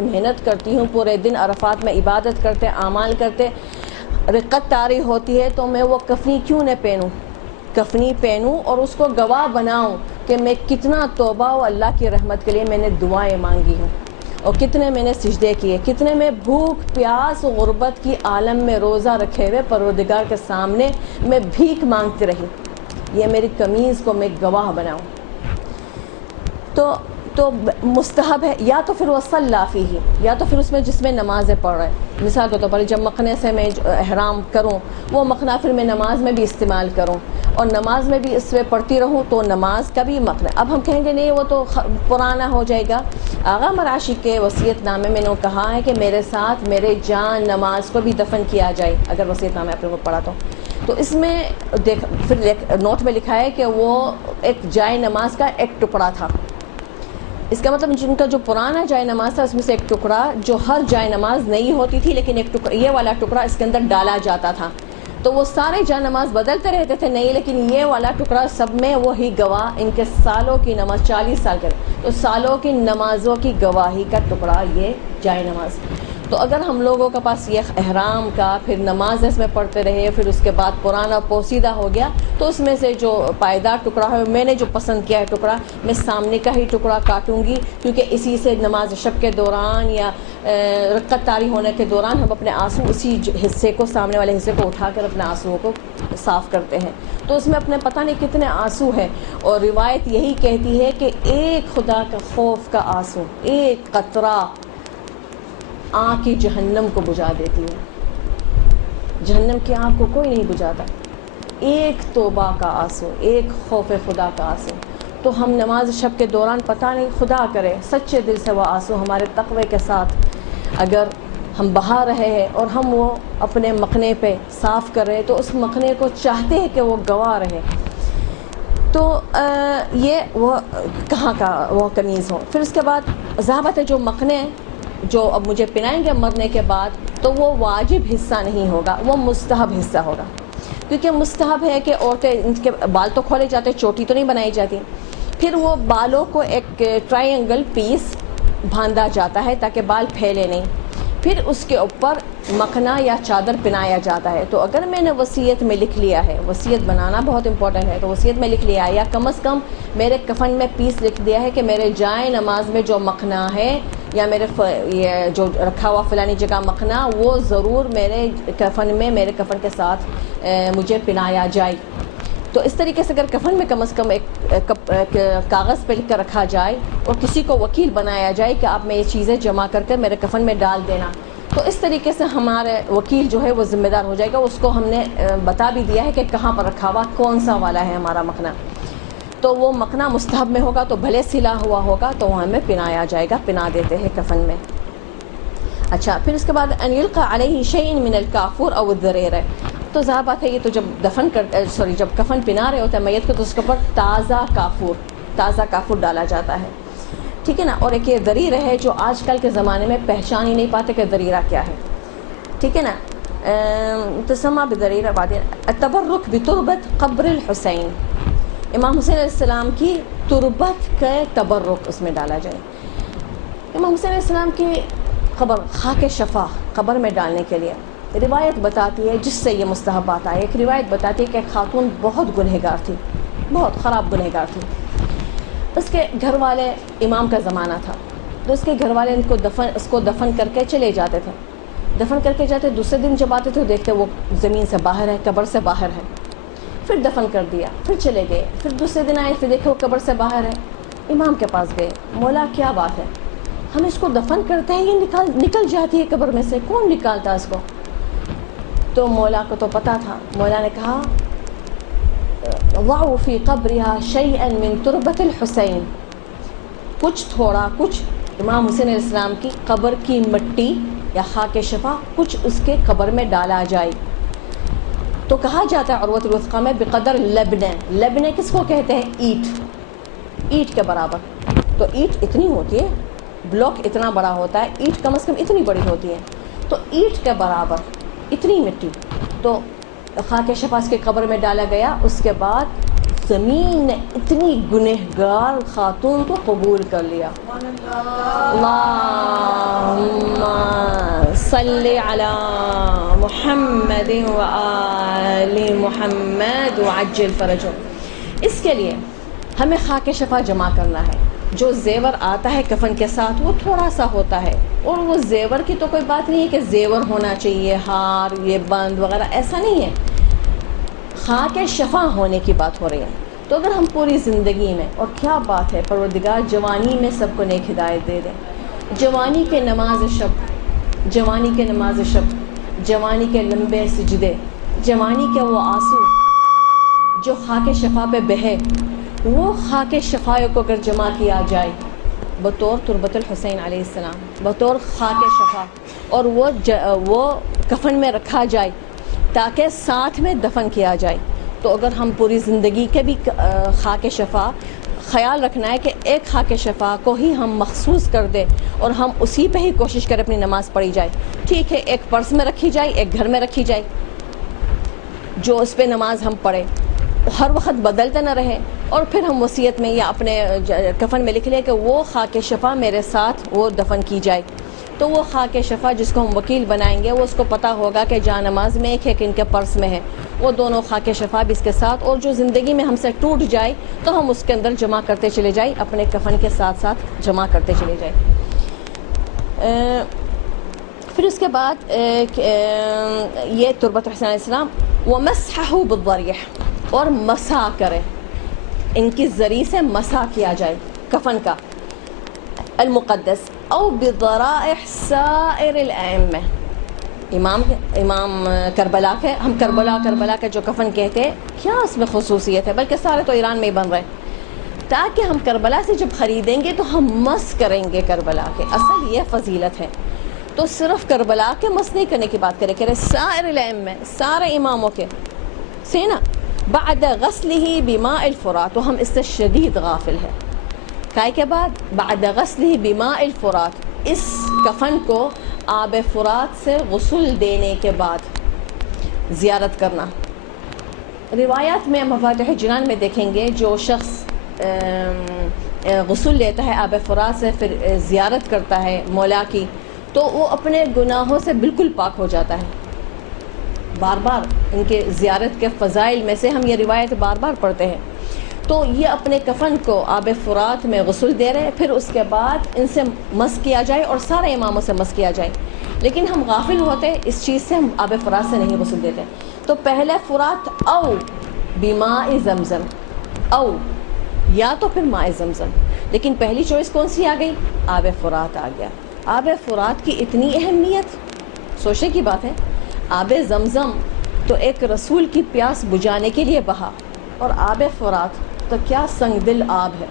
محنت کرتی ہوں، پورے دن عرفات میں عبادت کرتے، اعمال کرتے، رقت طاری ہوتی ہے، تو میں وہ کفنی کیوں نہ پہنوں؟ کفنی پہنوں اور اس کو گواہ بناؤں کہ میں کتنا توبہ و اللہ کی رحمت کے لیے میں نے دعائیں مانگی ہوں، اور کتنے میں نے سجدے کیے، کتنے میں بھوک پیاس غربت کی عالم میں روزہ رکھے ہوئے پروردگار کے سامنے میں بھیک مانگتی رہی. یہ میری قمیض کو میں گواہ بناؤں. تو مستحب ہے. یا تو پھر وہ صلی فیہ، یا تو پھر اس میں جس میں نمازیں پڑھ رہے ہیں. مثال کے طور پر جب مخنے سے میں احرام کروں، وہ مخنا پھر میں نماز میں بھی استعمال کروں، اور نماز میں بھی اس سے پڑھتی رہوں، تو نماز کا بھی مخنا. اب ہم کہیں گے نہیں وہ تو پرانا ہو جائے گا. آغا مراشی کے وصیت نامے میں نے کہا ہے کہ میرے ساتھ میرے جان نماز کو بھی دفن کیا جائے، اگر وصیت نامے آپ نے وہ پڑھا تو اس میں پھر نوٹ میں لکھا ہے کہ وہ ایک جائے نماز کا ایک ٹکڑا تھا. اس کا مطلب جن کا جو پرانا جائے نماز تھا اس میں سے ایک ٹکڑا، جو ہر جائے نماز نہیں ہوتی تھی لیکن ایک ٹکڑا، یہ والا ٹکڑا اس کے اندر ڈالا جاتا تھا. تو وہ سارے جائے نماز بدلتے رہتے تھے نہیں، لیکن یہ والا ٹکڑا سب میں وہی گواہ، ان کے سالوں کی نماز 40 سال کے، تو سالوں کی نمازوں کی گواہی کا ٹکڑا یہ جائے نماز. تو اگر ہم لوگوں کے پاس یہ احرام کا پھر نماز اس میں پڑھتے رہے پھر اس کے بعد پرانا پوسیدہ ہو گیا تو اس میں سے جو پائیدار ٹکڑا ہے میں نے جو پسند کیا ہے ٹکڑا میں سامنے کا ہی ٹکڑا کاٹوں گی کیونکہ اسی سے نماز شب کے دوران یا رکعت طاری ہونے کے دوران ہم اپنے آنسو اسی حصے کو سامنے والے حصے کو اٹھا کر اپنے آنسوؤں کو صاف کرتے ہیں تو اس میں اپنے پتہ نہیں کتنے آنسو ہے اور روایت یہی کہتی ہے کہ ایک خدا کا خوف کا آنسو ایک قطرہ آنکھ کی جہنم کو بجھا دیتی ہے جہنم کی آنکھ کو کوئی نہیں بجھاتا ایک توبہ کا آنسو ایک خوف خدا کا آنسو تو ہم نماز شب کے دوران پتہ نہیں خدا کرے سچے دل سے وہ آنسو ہمارے تقوی کے ساتھ اگر ہم بہا رہے ہیں اور ہم وہ اپنے مخنے پہ صاف کر رہے تو اس مخنے کو چاہتے ہیں کہ وہ گواہ رہے تو یہ وہ کہاں کا وہ قمیض ہو پھر اس کے بعد ضابط ہے جو مخنے جو اب مجھے پہنائیں گے مرنے کے بعد تو وہ واجب حصہ نہیں ہوگا وہ مستحب حصہ ہوگا کیونکہ مستحب ہے کہ عورتیں ان کے بال تو کھولے جاتے چوٹی تو نہیں بنائی جاتی پھر وہ بالوں کو ایک ٹرائنگل پیس باندھا جاتا ہے تاکہ بال پھیلے نہیں پھر اس کے اوپر مکھنا یا چادر پہنایا جاتا ہے تو اگر میں نے وصیت میں لکھ لیا ہے وصیت بنانا بہت امپورٹنٹ ہے تو وصیت میں لکھ لیا ہے یا کم از کم میرے کفن میں پیس لکھ دیا ہے کہ میرے جائے نماز میں جو مکھنا ہے یا میرے یہ جو رکھا ہوا فلانی جگہ مکھنا وہ ضرور میرے کفن میں میرے کفن کے ساتھ مجھے پہنایا جائے تو اس طریقے سے اگر کفن میں کم از کم ایک کاغذ پہ لکھ کر رکھا جائے اور کسی کو وکیل بنایا جائے کہ آپ میں یہ چیزیں جمع کر کے میرے کفن میں ڈال دینا تو اس طریقے سے ہمارے وکیل جو ہے وہ ذمہ دار ہو جائے گا اس کو ہم نے بتا بھی دیا ہے کہ کہاں پر رکھا ہوا کون سا والا ہے ہمارا مکھنا تو وہ مکھنا مستحب میں ہوگا تو بھلے سلا ہوا ہوگا تو وہ ہمیں پہنایا جائے گا پہنا دیتے ہیں کفن میں اچھا پھر اس کے بعد ان یلقى علیہ شیء من الکافور او الذریر تو ظاہر بات ہے یہ تو جب جب کفن پہنا رہے ہوتے ہیں میت کو تو اس کے اوپر تازہ کافور ڈالا جاتا ہے ٹھیک ہے نا اور ایک یہ ذریر ہے جو آج کل کے زمانے میں پہچان ہی نہیں پاتے کہ ذریرہ کیا ہے ٹھیک ہے نا تسمى بذریرہ بعد التبرک بتربت قبر الحسین امام حسین علیہ السلام کی تربت کا تبرک اس میں ڈالا جائے امام حسین علیہ السلام کی قبر خاک شفا قبر میں ڈالنے کے لیے روایت بتاتی ہے جس سے یہ مستحبات آئے ایک روایت بتاتی ہے کہ ایک خاتون بہت گنہگار تھی بہت خراب گنہگار تھی اس کے گھر والے امام کا زمانہ تھا تو اس کے گھر والے اس کو دفن کر کے چلے جاتے تھے دفن کر کے جاتے دوسرے دن جب آتے تھے دیکھتے وہ زمین سے باہر ہے قبر سے باہر ہے پھر دفن کر دیا پھر چلے گئے پھر دوسرے دن آئے پھر دیکھے وہ قبر سے باہر ہے امام کے پاس گئے مولا کیا بات ہے ہم اس کو دفن کرتے ہیں یہ نکل جاتی ہے قبر میں سے کون نکالتا اس کو تو مولا کو تو پتہ تھا مولا نے کہا ضعوا فی قبرها شیئا من تربت الحسین کچھ امام حسین علیہ السلام کی قبر کی مٹی یا خاک شفا کچھ اس کے قبر میں ڈالا جائے تو کہا جاتا ہے عروۃ الوثقی میں بقدر لبنہ کس کو کہتے ہیں اینٹ کے برابر تو اینٹ اتنی ہوتی ہے بلاک اتنا بڑا ہوتا ہے اینٹ کم از کم اتنی بڑی ہوتی ہے تو اینٹ کے برابر اتنی مٹی تو خاک شفا اس کے قبر میں ڈالا گیا اس کے بعد زمین نے اتنی گنہگار خاتون کو قبول کر لیا اللہم صلی علی محمد و آل محمد وعجل فرجهم اس کے لیے ہمیں خاک شفا جمع کرنا ہے جو زیور آتا ہے کفن کے ساتھ وہ تھوڑا سا ہوتا ہے اور وہ زیور کی تو کوئی بات نہیں ہے کہ زیور ہونا چاہیے ہار یہ بند وغیرہ ایسا نہیں ہے خاک شفا ہونے کی بات ہو رہی ہے تو اگر ہم پوری زندگی میں اور کیا بات ہے پروردگار جوانی میں سب کو نیک ہدایت دے دیں جوانی کے نماز شب جوانی کے لمبے سجدے جوانی کے وہ آنسو جو خاک شفا پہ بہے وہ خاک شفا کو اگر جمع کیا جائے بطور تربت الحسین علیہ السلام بطور خاک شفا اور وہ کفن میں رکھا جائے تاکہ ساتھ میں دفن کیا جائے تو اگر ہم پوری زندگی کے بھی خاک شفا خیال رکھنا ہے کہ ایک خاک شفا کو ہی ہم مخصوص کر دیں اور ہم اسی پہ ہی کوشش کریں اپنی نماز پڑھی جائے ٹھیک ہے ایک پرس میں رکھی جائے ایک گھر میں رکھی جائے جو اس پہ نماز ہم پڑھیں ہر وقت بدلتے نہ رہے اور پھر ہم وصیت میں یا اپنے کفن میں لکھ لیں کہ وہ خاک شفا میرے ساتھ وہ دفن کی جائے تو وہ خاک شفا جس کو ہم وکیل بنائیں گے وہ اس کو پتہ ہوگا کہ جان نماز میں ایک ہے کہ ان کے پرس میں ہے، وہ دونوں خاک شفا بھی اس کے ساتھ، اور جو زندگی میں ہم سے ٹوٹ جائے تو ہم اس کے اندر جمع کرتے چلے جائیں، اپنے کفن کے ساتھ ساتھ جمع کرتے چلے جائیں۔ پھر اس کے بعد یہ تربت حسین علیہ السلام ومسحہ بالضریح، اور مسح کرے، ان کی ذریعے سے مسح کیا جائے کفن کا، المقدس او بضرائح سائر الائمہ، امام کربلا کے، ہم کربلا کے جو کفن کہتے ہیں، کیا اس میں خصوصیت ہے، بلکہ سارے تو ایران میں ہی بن رہے ہیں، تاکہ ہم کربلا سے جب خریدیں گے تو ہم مس کریں گے کربلا کے، اصل یہ فضیلت ہے۔ تو صرف کربلا کے مس نہیں کرنے کی بات کرے، کہہ رہے سائر الائمہ، سارے اماموں کے سے نا، بعد غسلہ بماء الفرات، تو ہم اس سے شدید غافل ہیں، کائے کے بعد بعد غسلہ بماء الفرات، اس کفن کو آب فرات سے غسل دینے کے بعد زیارت کرنا۔ روایات میں مفاتیح الجنان میں دیکھیں گے جو شخص غسل لیتا ہے آب فرات سے، پھر زیارت کرتا ہے مولا کی، تو وہ اپنے گناہوں سے بالکل پاک ہو جاتا ہے۔ بار بار ان کے زیارت کے فضائل میں سے ہم یہ روایت بار بار پڑھتے ہیں۔ تو یہ اپنے کفن کو آب فرات میں غسل دے رہے، پھر اس کے بعد ان سے مس کیا جائے اور سارے اماموں سے مس کیا جائے، لیکن ہم غافل ہوتے اس چیز سے، ہم آب فرات سے نہیں غسل دیتے۔ تو پہلے فرات او بماء زمزم، او یا تو پھر ماء زمزم، لیکن پہلی چوائس کون سی آ گئی؟ آب فرات آ گیا۔ آب فرات کی اتنی اہمیت، سوچنے کی بات ہے، آب زمزم تو ایک رسول کی پیاس بجھانے کے لیے بہا، اور آب فرات تو کیا سنگ دل آب ہے،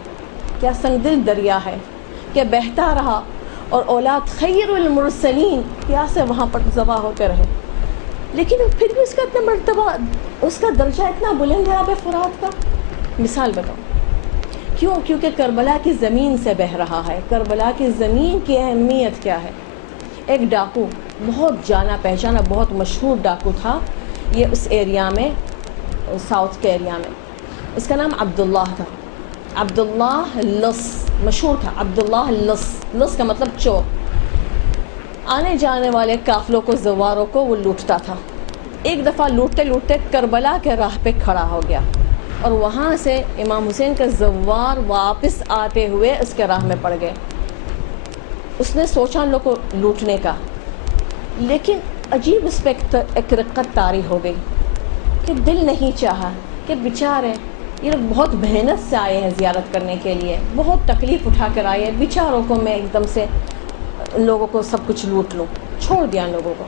کیا سنگ دل دریا ہے کہ بہتا رہا، اور اولاد خیر المرسلین پیاسے وہاں پر ذبح ہوتے رہے، لیکن پھر بھی اس کا اتنا مرتبہ، اس کا درجہ اتنا بلند ہے آب فرات کا۔ مثال بتاؤں کیوں؟ کیونکہ کربلا کی زمین سے بہہ رہا ہے۔ کربلا کی زمین کی اہمیت کیا ہے؟ ایک ڈاکو، بہت جانا پہچانا، بہت مشہور ڈاکو تھا یہ اس ایریا میں، ساؤتھ کے ایریا میں، اس کا نام عبداللہ تھا، عبداللہ لص، مشہور تھا عبداللہ لص، لص کا مطلب چور، آنے جانے والے قافلوں کو، زواروں کو وہ لوٹتا تھا۔ ایک دفعہ لوٹتے لوٹتے کربلا کے راہ پہ کھڑا ہو گیا، اور وہاں سے امام حسین کا زوار واپس آتے ہوئے اس کے راہ میں پڑ گئے۔ اس نے سوچا ان لوگ کو لوٹنے کا، لیکن عجیب اس پہ ایک رقت طاری ہو گئی کہ دل نہیں چاہا کہ بیچارے یہ لوگ بہت محنت سے آئے ہیں زیارت کرنے کے لیے، بہت تکلیف اٹھا کر آئے ہیں، بیچاروں کو میں ایک دم سے ان لوگوں کو سب کچھ لوٹ لوں، چھوڑ دیا ان لوگوں کو۔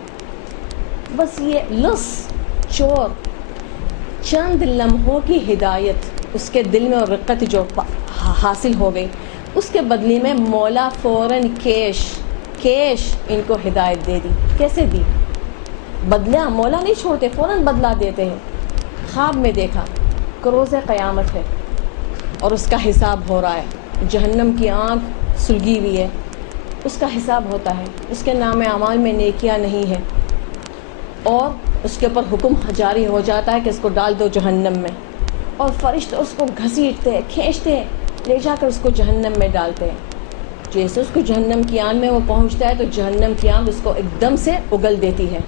بس یہ لص چور چند لمحوں کی ہدایت اس کے دل میں اور رقت جو حاصل ہو گئی، اس کے بدلے میں مولا فوراً کیش ان کو ہدایت دے دی۔ کیسے دی؟ بدلہ مولا نہیں چھوڑتے، فوراً بدلہ دیتے ہیں۔ خواب میں دیکھا کہ روز قیامت ہے اور اس کا حساب ہو رہا ہے، جہنم کی آنکھ سلگی ہوئی ہے، اس کا حساب ہوتا ہے، اس کے نام اعمال میں نیکیاں نہیں ہے، اور اس کے اوپر حکم جاری ہو جاتا ہے کہ اس کو ڈال دو جہنم میں، اور فرشتے اس کو گھسیٹتے کھینچتے لے جا کر اس کو جہنم میں ڈالتے ہیں۔ جیسے اس کو جہنم کی آگ میں وہ پہنچتا ہے تو جہنم کی آگ اس کو ایک دم سے اگل دیتی ہے۔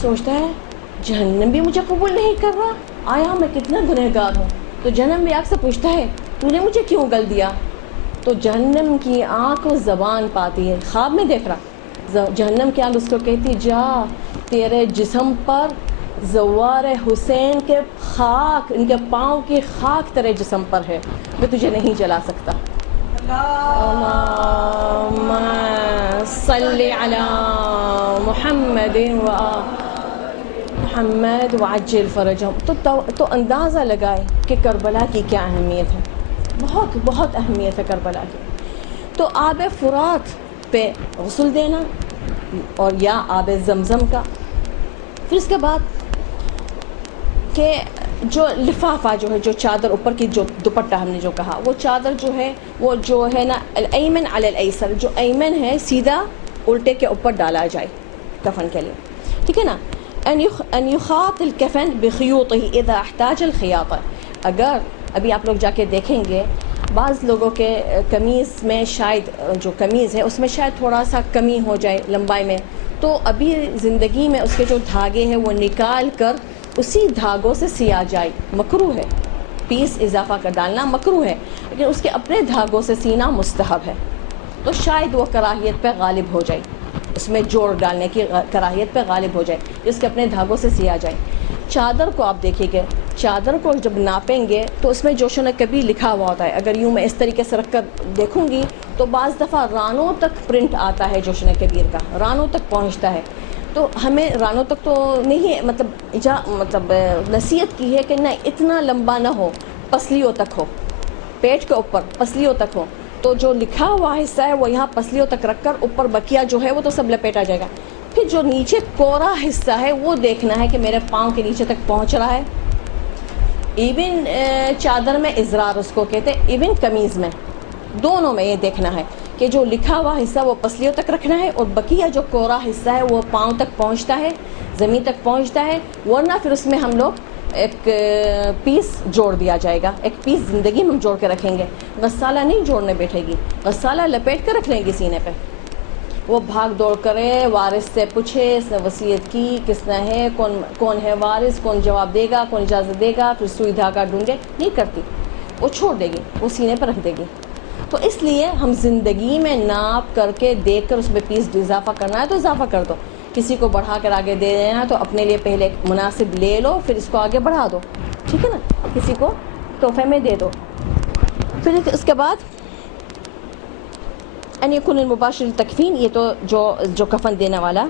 سوچتا ہے جہنم بھی مجھے قبول نہیں کر رہا، آیا میں کتنا گنہگار ہوں، تو جہنم بھی آگ سے پوچھتا ہے تو نے مجھے کیوں اگل دیا؟ تو جہنم کی آنکھ کو زبان پاتی ہے، خواب میں دیکھ رہا، جہنم کی آنکھ اس کو کہتی جا تیرے جسم پر زوار حسین کے خاک، ان کے پاؤں کی خاک تیرے جسم پر ہے، میں تجھے نہیں جلا سکتا۔ اللہم صلی علی محمد و محمد وعجل فرجہم۔ تو اندازہ لگائے کہ کربلا کی کیا اہمیت ہے، بہت بہت اہمیت ہے کربلا کی۔ تو آب فرات پہ غسل دینا، اور یا آب زمزم کا۔ پھر اس کے بعد کہ جو لفافہ جو ہے، جو چادر اوپر کی، جو دوپٹہ ہم نے جو کہا، وہ چادر جو ہے وہ جو ہے نا الایمن علی الایسر، جو ایمن ہے سیدھا الٹے کے اوپر ڈالا جائے کفن کے لیے، ٹھیک ہے نا۔ ان یخاط الکفن بخیوطہ اذا احتاج الخیاطہ، اگر ابھی آپ لوگ جا کے دیکھیں گے بعض لوگوں کے قمیض میں شاید جو قمیض ہے اس میں شاید تھوڑا سا کمی ہو جائے لمبائی میں، تو ابھی زندگی میں اس کے جو دھاگے ہیں وہ نکال کر اسی دھاگوں سے سیا جائے، مکروہ ہے، پیس اضافہ کر ڈالنا مکروہ ہے، لیکن اس کے اپنے دھاگوں سے سینا مستحب ہے، تو شاید وہ کراہیت پہ غالب ہو جائے، اس میں جوڑ ڈالنے کی کراہیت پہ غالب ہو جائے، اس کے اپنے دھاگوں سے سیا جائے۔ چادر کو آپ دیکھیں گے، چادر کو جب ناپیں گے تو اس میں جوش و نکبیر لکھا ہوا ہوتا ہے، اگر یوں میں اس طریقے سے رکھ کر دیکھوں گی تو بعض دفعہ رانوں تک پرنٹ آتا ہے جوش و نکبیر کا، رانوں تک پہنچتا ہے، تو ہمیں رانوں تک تو نہیں، مطلب نصیحت کی ہے کہ نہ اتنا لمبا نہ ہو، پسلیوں تک ہو، پیٹ کے اوپر پسلیوں تک ہو، تو جو لکھا ہوا حصہ ہے وہ یہاں پسلیوں تک رکھ کر اوپر بقیہ جو ہے وہ تو سب لپیٹا جائے گا، پھر جو نیچے کوڑا حصہ ہے وہ دیکھنا ہے کہ میرے پاؤں کے نیچے تک پہنچ رہا ہے۔ ایون چادر میں ازرار اس کو کہتے ہیں، ایون قمیض میں، دونوں میں یہ دیکھنا ہے کہ جو لکھا ہوا حصہ وہ پسلیوں تک رکھنا ہے اور بقیہ جو کوڑا حصہ ہے وہ پاؤں تک پہنچتا ہے، زمین تک پہنچتا ہے، ورنہ پھر اس میں ہم لوگ ایک پیس جوڑ دیا جائے گا، ایک پیس زندگی میں ہم جوڑ کے رکھیں گے، غسالہ نہیں جوڑنے بیٹھے گی، غسالہ لپیٹ کے رکھ لیں گی سینے پہ، وہ بھاگ دوڑ کرے، وارث سے پوچھے اس نے وصیت کی کس نے ہے، کون ہے وارث، کون جواب دے گا، کون اجازت دے گا، پھر سوئی دھاگا ڈھونڈے، نہیں کرتی، وہ چھوڑ دے گی، وہ سینے پہ رکھ دے گی۔ تو اس لیے ہم زندگی میں ناپ کر کے دیکھ کر اس میں پیس اضافہ کرنا ہے تو اضافہ کر دو، کسی کو بڑھا کر آگے دے دینا تو اپنے لیے پہلے مناسب لے لو، پھر اس کو آگے بڑھا دو، ٹھیک ہے نا، کسی کو تحفے میں دے دو۔ پھر اس کے بعد ان یکون المباشر تکفین، یہ تو جو کفن دینے والا،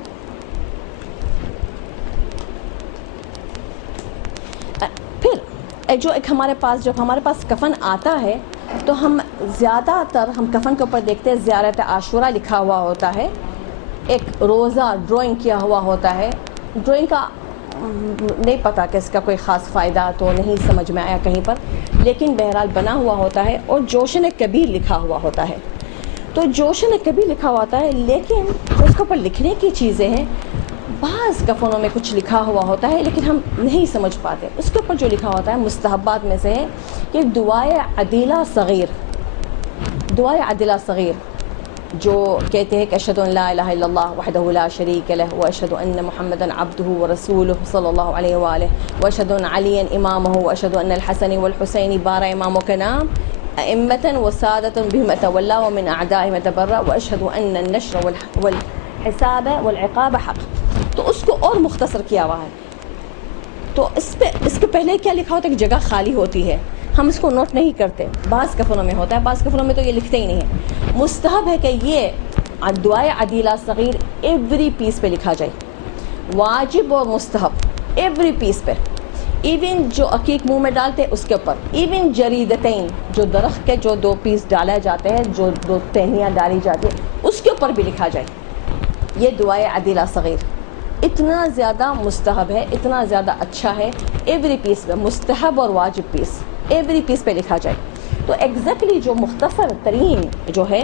پھر جو ایک ہمارے پاس جب ہمارے پاس کفن آتا ہے تو ہم زیادہ تر ہم کفن کے اوپر دیکھتے ہیں زیارت عاشورہ لکھا ہوا ہوتا ہے، ایک روزہ ڈرائنگ کیا ہوا ہوتا ہے، ڈرائنگ کا نہیں پتہ کہ اس کا کوئی خاص فائدہ تو نہیں سمجھ میں آیا کہیں پر، لیکن بہرحال بنا ہوا ہوتا ہے اور جوشن کبیر لکھا ہوا ہوتا ہے، تو جوشن کبیر لکھا ہوا ہوتا ہے، لیکن اس کے اوپر لکھنے کی چیزیں ہیں، بعض کفنوں میں کچھ لکھا ہوا ہوتا ہے لیکن ہم نہیں سمجھ پاتے، اس کے اوپر جو لکھا ہوتا ہے مستحبات میں سے ہے کہ دعائے عدیلہ صغیر، دعائے عدیلہ صغیر جو کہتے ہیں کہ اشہد ان لا الہ الا اللہ وحدہ لا شریک لہ واشہد ان محمدا عبدہ ورسولہ صلی اللہ علیہ وآلہ واشہد ان علی امامہ واشہد ان الحسن والحسین بارہ اماموں کا نام ائمة وسادة بهم اتولى ومن اعدائهم اتبرأ واشهد ان النشر والحساب والعقاب حق، تو اس کو اور مختصر کیا ہوا ہے، تو اس کے پہلے کیا لکھا ہوتا ہے کہ جگہ خالی ہوتی ہے، ہم اس کو نوٹ نہیں کرتے، بعض کفنوں میں ہوتا ہے، بعض کفنوں میں تو یہ لکھتے ہی نہیں ہے۔ مستحب ہے کہ یہ دعائے عدیلہ صغیر ایوری پیس پہ لکھا جائے، واجب اور مستحب ایوری پیس پہ، ایون جو عقیق منہ میں ڈالتے اس کے اوپر، ایون جریدتین جو درخت کے جو دو پیس ڈالے جاتے ہیں، جو دو ٹہنیاں ڈالی جاتی ہیں اس کے اوپر بھی لکھا جائے، یہ دعائے عدیلہ صغیر اتنا زیادہ مستحب ہے، اتنا زیادہ اچھا ہے، ایوری پیس پہ مستحب اور واجب پیس ایوری پیس پہ لکھا جائے۔ تو ایگزیکٹلی جو مختصر ترین جو ہے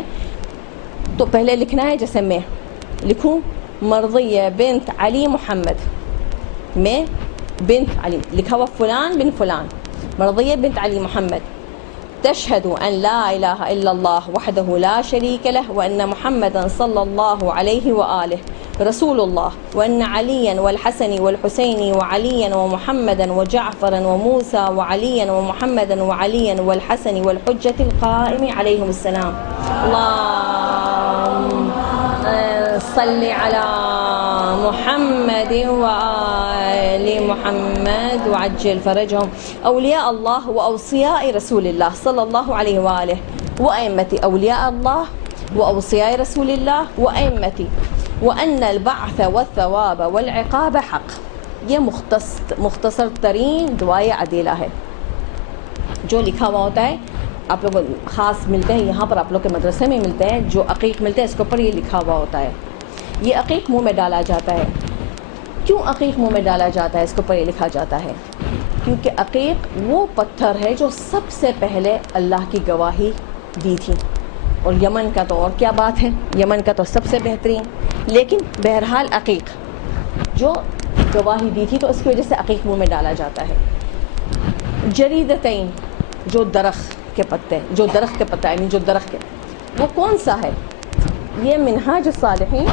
تو پہلے لکھنا ہے، جیسے میں لکھوں مرضیہ بنت علی محمد، میں بنت علی لکھا ہوا فلان بن فلان، مرضیہ بنت علی محمد، تشهد أن لا إله إلا الله وحده لا شريك له وأن محمدا صلى الله عليه وآله رسول الله وأن عليا والحسن والحسين وعليا ومحمدا وجعفرا وموسى وعليا ومحمدا وعليا والحسن والحجة القائم عليهم السلام اللهم صل على محمد وآل محمد وعجل فرجهم أولياء الله وأوصياء رسول الله صلى الله عليه وآله وأئمة أولياء الله وأوصياء رسول الله وأئمة وأن البعث والثواب والعقاب حق، یہ مختصر ترین دعائے عدیلہ ہے جو لکھا ہوا ہوتا ہے، آپ لوگ خاص ملتے ہیں یہاں پر، آپ لوگ کے مدرسے میں ملتے ہیں، جو عقیق ملتے ہیں اس کے اوپر یہ لکھا ہوا ہوتا ہے، یہ عقیق منہ میں ڈالا جاتا ہے۔ کیوں عقیق منہ میں ڈالا جاتا ہے، اس کے اوپر یہ لکھا جاتا ہے کیونکہ عقیق وہ پتھر ہے جو سب سے پہلے اللہ کی گواہی دی تھی، اور یمن کا تو اور کیا بات ہے، یمن کا تو سب سے بہترین، لیکن بہرحال عقیق جو گواہی دی تھی تو اس کی وجہ سے عقیق منہ میں ڈالا جاتا ہے۔ جریدتین جو درخت کے پتے، جو درخت کے پتے جو درخت کے، وہ کون سا ہے؟ یہ منہاج الصالحین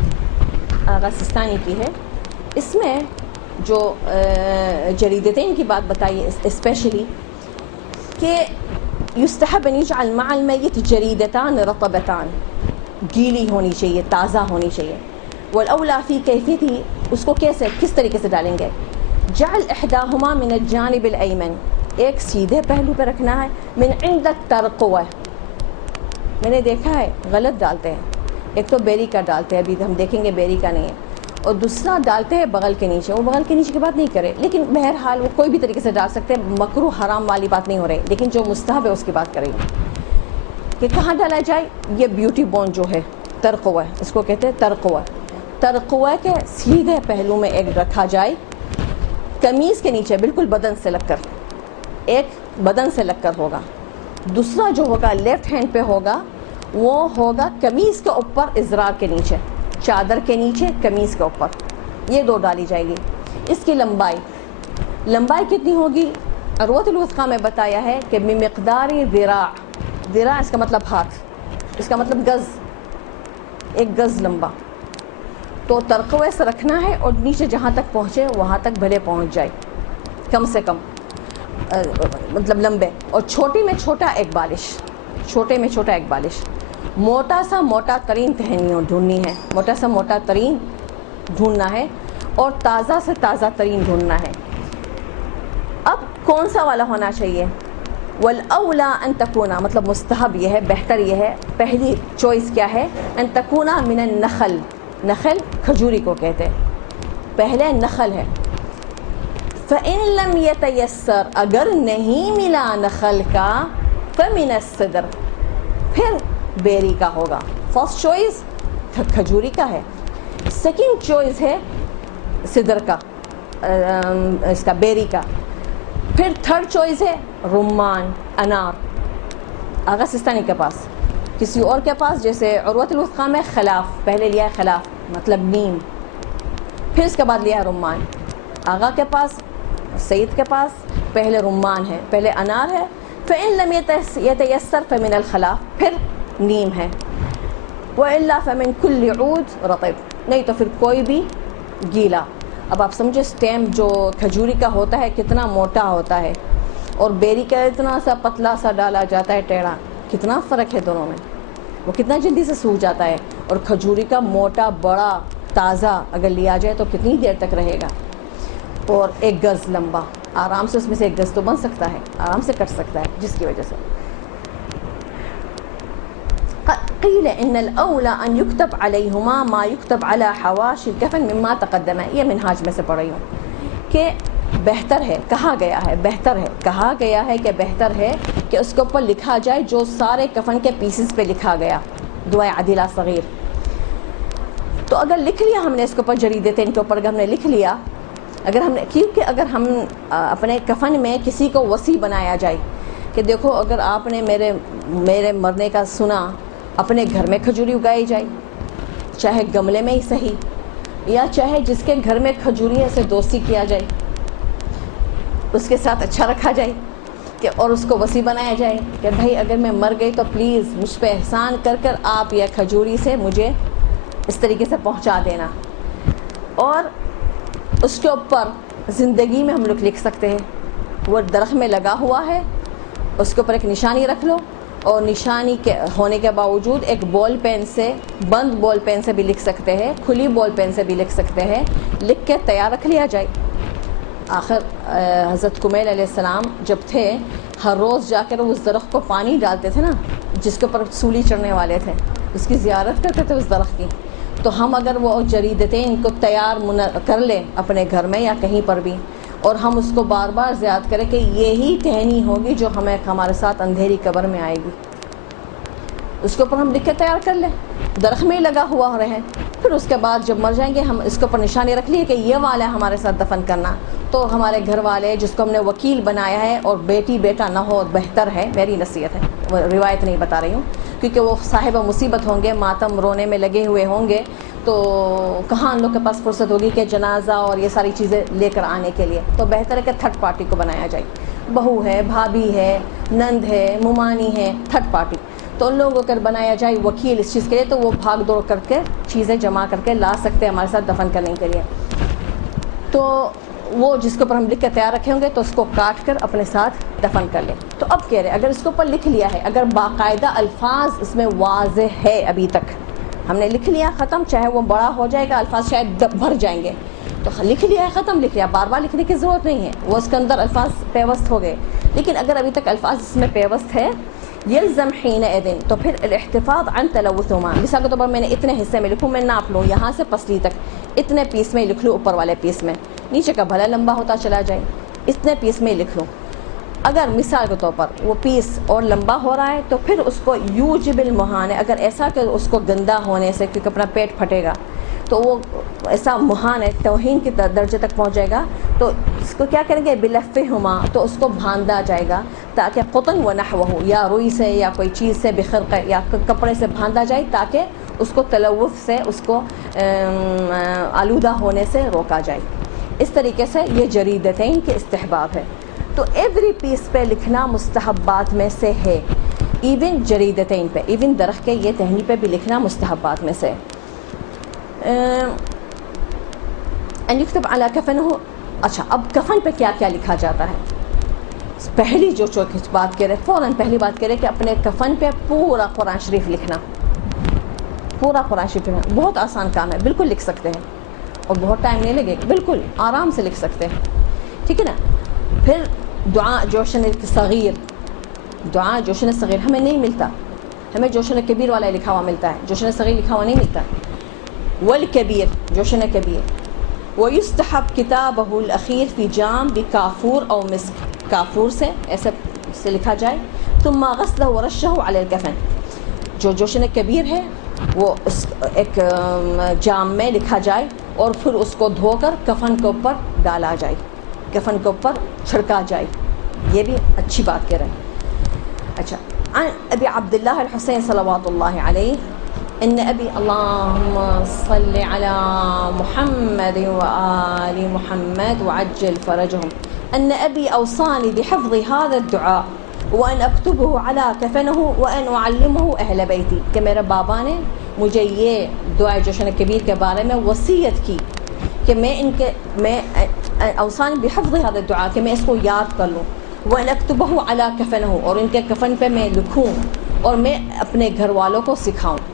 آغا سستانی کی ہے. اس میں جو جریدتین کی بات بتائی اسپیشلی کہ یستحب ان یجعل مع المیت جریدتان رطبتان، گیلی ہونی چاہیے، تازہ ہونی چاہیے. والاولا فی کیفیتی، اس کو کیسے کس طریقے سے ڈالیں گے؟ جعل احداہما من الجانب الایمن، ایک سیدھے پہلو پہ رکھنا ہے، من عند الترقوہ. میں نے دیکھا ہے غلط ڈالتے ہیں، ایک تو بیری کا ڈالتے ہیں، ابھی ہم دیکھیں گے بیری کا نہیں ہے، اور دوسرا ڈالتے ہیں بغل کے نیچے. وہ بغل کے نیچے کی بات نہیں کرے، لیکن بہرحال وہ کوئی بھی طریقے سے ڈال سکتے ہیں، مکروہ حرام والی بات نہیں ہو رہی، لیکن جو مستحب ہے اس کی بات کریں گے کہ کہاں ڈالا جائے. یہ بیوٹی بون جو ہے ترقوہ، اس کو کہتے ہیں ترقوہ. ترقوہ کے سیدھے پہلو میں ایک رکھا جائے، قمیص کے نیچے بالکل بدن سے لگ کر، ایک بدن سے لگ کر ہوگا، دوسرا جو ہوگا لیفٹ ہینڈ پہ ہوگا، وہ ہوگا قمیص کے اوپر ازرار کے نیچے، چادر کے نیچے قمیص کے اوپر. یہ دو ڈالی جائے گی. اس کی لمبائی کتنی ہوگی؟ عروۃ الوثقیٰ میں بتایا ہے کہ بمقدار ذراع. ذراع اس کا مطلب ہاتھ، اس کا مطلب گز، ایک گز لمبا. تو ترقوے سے رکھنا ہے اور نیچے جہاں تک پہنچے وہاں تک بھلے پہنچ جائے، کم سے کم مطلب لمبے. اور چھوٹی میں چھوٹا ایک بالش، چھوٹے میں چھوٹا ایک بالش. موٹا سا موٹا ترین ٹہنی ڈھونڈنی ہے، موٹا سا موٹا ترین ڈھونڈنا ہے، اور تازہ سے تازہ ترین ڈھونڈنا ہے. اب کون سا والا ہونا چاہیے؟ والاولا ان تکونا، مطلب مستحب یہ ہے، بہتر یہ ہے، پہلی چوائس کیا ہے؟ ان تکونا من النخل. نخل کھجوری کو کہتے ہیں، پہلے نخل ہے. فَإِن لَمْ يَتَيَسَّرْ، اگر نہیں ملا نخل کا، فَمِنَ الصِّدْر، پھر بیری کا ہوگا. فرسٹ چوائس کھجوری کا ہے، سیکنڈ چوائس ہے صدر کا، اس کا بیری کا. پھر تھرڈ چوائس ہے رمان، انار. آغا سستانی کے پاس، کسی اور کے پاس جیسے عروۃ الوثقیٰ میں خلاف، پہلے لیا ہے خلاف مطلب نیم، پھر اس کے بعد لیا ہے رمان. آغا کے پاس، سید کے پاس پہلے رمان ہے، پہلے انار ہے. فَإِن لَمْ يَتَيَسَّرْ فَمِنَ الْخَلَافِ، پھر نیم ہے. وَإِلَّا فَمِنْ كُلِّ عُودٍ رَطِبٍ، نہیں تو پھر کوئی بھی گیلا. اب آپ سمجھے اسٹیم جو کھجوری کا ہوتا ہے کتنا موٹا ہوتا ہے، اور بیری کا اتنا سا پتلا سا ڈالا جاتا ہے ٹیڑھا. کتنا فرق ہے دونوں میں، وہ کتنا جلدی سے سوکھ جاتا ہے. اور کھجوری کا موٹا بڑا تازہ اگر لیا جائے تو کتنی دیر تک رہے گا. اور ایک گز لمبا، آرام سے اس میں سے ایک گز تو بن سکتا ہے، آرام سے کٹ سکتا ہے، جس کی وجہ سے قیل ان الاولا ان یکتب علیہما ما یکتب علی حواشی الکفن مما تقدم. یہ منہاج میں سے پڑھ رہی ہوں کہ بہتر ہے، کہا گیا ہے، بہتر ہے، کہا گیا ہے کہ بہتر ہے کہ اس کے اوپر لکھا جائے جو سارے کفن کے پیسز پہ لکھا گیا، دعائے عدیلہ صغیر. تو اگر لکھ لیا ہم نے اس کے اوپر جریدتین کے اوپر، اگر ہم نے لکھ لیا، اگر ہم نے، کیونکہ اگر ہم اپنے کفن میں کسی کو وصی بنایا جائے کہ دیکھو اگر آپ نے میرے مرنے کا سنا، اپنے گھر میں کھجوری اگائی جائے، چاہے گملے میں ہی صحیح، یا چاہے جس کے گھر میں کھجوری ہے سے دوستی کیا جائے، اس کے ساتھ اچھا رکھا جائے کہ، اور اس کو وصی بنایا جائے کہ بھائی اگر میں مر گئی تو پلیز مجھ پہ احسان کر کر آپ یہ کھجوری سے مجھے اس طریقے سے پہنچا دینا. اور اس کے اوپر زندگی میں ہم لوگ لکھ سکتے ہیں، وہ درخت میں لگا ہوا ہے، اس کے اوپر ایک نشانی رکھ لو، اور نشانی کے ہونے کے باوجود ایک بال پین سے، بند بال پین سے بھی لکھ سکتے ہیں، کھلی بال پین سے بھی لکھ سکتے ہیں، لکھ کے تیار رکھ لیا جائے. آخر حضرت کمیل علیہ السلام جب تھے، ہر روز جا کر اس درخت کو پانی ڈالتے تھے نا، جس کے اوپر سولی چڑھنے والے تھے، اس کی زیارت کرتے تھے اس درخت کی. تو ہم اگر وہ جریدتیں ان کو تیار کر لیں اپنے گھر میں یا کہیں پر بھی، اور ہم اس کو بار بار یاد کریں کہ یہی ٹہنی ہوگی جو ہمارے ساتھ اندھیری قبر میں آئے گی، اس کے اوپر ہم لکھ کے تیار کر لیں، درخت میں ہی لگا ہوا رہے. پھر اس کے بعد جب مر جائیں گے ہم اس کے اوپر نشانی رکھ لیے کہ یہ والا ہے ہمارے ساتھ دفن کرنا، تو ہمارے گھر والے جس کو ہم نے وکیل بنایا ہے، اور بیٹی بیٹا نہ ہو بہتر ہے، میری نصیحت ہے، وہ روایت نہیں بتا رہی ہوں، کیونکہ وہ صاحب مصیبت ہوں گے، ماتم رونے میں لگے ہوئے ہوں گے، تو کہاں ان لوگ کے پاس فرصت ہوگی کہ جنازہ اور یہ ساری چیزیں لے کر آنے کے لیے. تو بہتر ہے کہ تھرڈ پارٹی کو بنایا جائے. بہو ہے، بھابھی ہے، نند ہے، ممانی ہے، تھرڈ پارٹی، تو ان لوگوں کو اگر بنایا جائے وکیل اس چیز کے لیے تو وہ بھاگ دوڑ کر کے چیزیں جمع کر کے لا سکتے ہیں ہمارے ساتھ دفن کرنے کے لیے. تو وہ جس کے اوپر ہم لکھ کے تیار رکھے ہوں گے تو اس کو کاٹ کر اپنے ساتھ دفن کر لیں. تو اب کہہ رہے اگر اس کے اوپر لکھ لیا ہے، اگر باقاعدہ الفاظ اس میں واضح ہے، ابھی تک ہم نے لکھ لیا ختم، چاہے وہ بڑا ہو جائے گا الفاظ شاید بھر جائیں گے، تو لکھ لیا ہے ختم، لکھ لیا، بار بار لکھنے کی ضرورت نہیں ہے، وہ اس کے اندر الفاظ پیوست ہو گئے. لیکن اگر ابھی تک الفاظ اس میں پیوست ہے یلزم حینئذ، تو پھر الاحتفاظ عن تلوثهما. مثال کے طور پر میں نے اتنے حصے میں لکھوں، میں ناپ لوں یہاں سے پسلی تک اتنے پیس میں لکھ لوں، اوپر والے پیس میں، نیچے کا بھلا لمبا ہوتا چلا جائے، اتنے پیس میں لکھ لوں. اگر مثال کے طور پر وہ پیس اور لمبا ہو رہا ہے تو پھر اس کو یوجب المہانہ، اگر ایسا کہ اس کو گندا ہونے سے کیونکہ اپنا پیٹ پھٹے گا تو وہ ایسا مہان ہے، توہین کے درجے تک پہنچ جائے گا، تو اس کو کیا کریں گے بلفہما، تو اس کو باندھا جائے گا تاکہ قطن و نحوہ، یا روئی سے یا کوئی چیز سے، بخرقہ یا کپڑے سے باندھا جائے تاکہ اس کو تلوث سے، اس کو آلودہ ہونے سے روکا جائے. اس طریقے سے یہ جریدتین کے استحباب ہے. تو ایوری پیس پہ لکھنا مستحبات میں سے ہے، ایون جریدتین پہ، ایون درخت کے یہ ٹہنی پہ بھی لکھنا مستحبات میں سے. ان یکتب علی کفنہ. اچھا اب کفن پہ کیا کیا لکھا جاتا ہے؟ پہلی جو بات کہہ رہے فوراً پہلی بات کہہ رہے کہ اپنے کفن پہ پورا قرآن شریف لکھنا، پورا قرآن شریف لکھنا بہت آسان کام ہے، بالکل لکھ سکتے ہیں اور بہت ٹائم نہیں لگے، بالکل آرام سے لکھ سکتے ہیں، ٹھیک ہے نا. پھر دعا جوشن صغیر، دعا جوشن صغیر ہمیں نہیں ملتا، ہمیں جوشن کبیر والا لکھا ہوا ملتا ہے، جوشن صغیر لکھا ہوا نہیں ملتا. والکبیر جوشن کبیر. ویستحب کتابہ الاخیر فی جام بکافور او مسک، کافور سے ایسے لکھا جائے. ثم غسلہ ورشہ علی الکفن، جو جوشن کبیر ہے وہ اس ایک جام میں لکھا جائے اور پھر اس کو دھو کر کفن کے اوپر ڈالا جائے، کفن کے اوپر چھڑکا جائے. یہ بھی اچھی بات کہہ رہے ہیں. اچھا عن ابی عبداللہ الحسین صلوات اللہ علیہ ان ابی اللہم صل علی محمد وآل محمد وعجل فرجهم ان ابی اوصانی بحفظ هذا الدعاء وان اکتبه على کفنه وان اعلمه اہل بیتی، کہ میرے بابا نے مجھے یہ دعائے جوشن کبیر کے بارے میں وصیت کی کہ میں اوصانی بحفظ هذا الدعاء، کہ میں اس کو یاد کر لوں، وان اکتبه على کفنه، اور ان کے کفن پہ میں لکھوں اور میں اپنے گھر والوں کو سکھاؤں.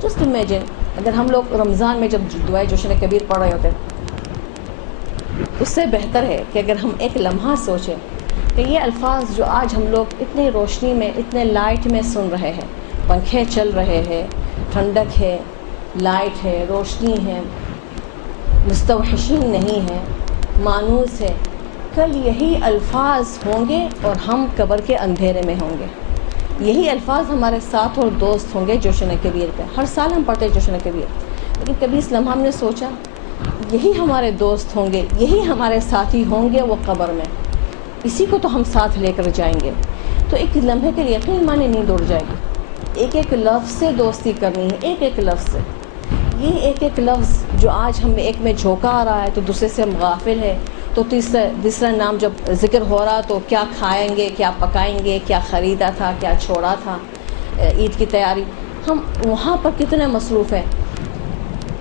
جسٹ امیجن اگر ہم لوگ رمضان میں جب دعائے جوشن کبیر پڑھ رہے ہوتے، اس سے بہتر ہے کہ اگر ہم ایک لمحہ سوچیں کہ یہ الفاظ جو آج ہم لوگ اتنی روشنی میں، اتنے لائٹ میں سن رہے ہیں، پنکھے چل رہے ہیں، ٹھنڈک ہے، لائٹ ہے، روشنی ہے، مستوحشین نہیں ہے، مانوس ہے، کل یہی الفاظ ہوں گے اور ہم قبر کے اندھیرے میں ہوں گے. یہی الفاظ ہمارے ساتھ اور دوست ہوں گے جوشن کبیر پہ. ہر سال ہم پڑھتے ہیں جوشن کبیر، لیکن کبھی اس لمحہ ہم نے سوچا یہی ہمارے دوست ہوں گے، یہی ہمارے ساتھی ہوں گے وہ قبر میں، اسی کو تو ہم ساتھ لے کر جائیں گے. تو ایک لمحے کے لیے یقین مانے نیند اڑ جائے گی. ایک ایک لفظ سے دوستی کرنی ہے، ایک ایک لفظ سے. یہ ایک ایک لفظ جو آج ہم ایک میں جھونکا آ رہا ہے تو دوسرے سے ہم غافل ہے، تو تیسرا نام جب ذکر ہو رہا تو کیا کھائیں گے، کیا پکائیں گے، کیا خریدا تھا، کیا چھوڑا تھا، عید کی تیاری، ہم وہاں پر کتنے مصروف ہیں.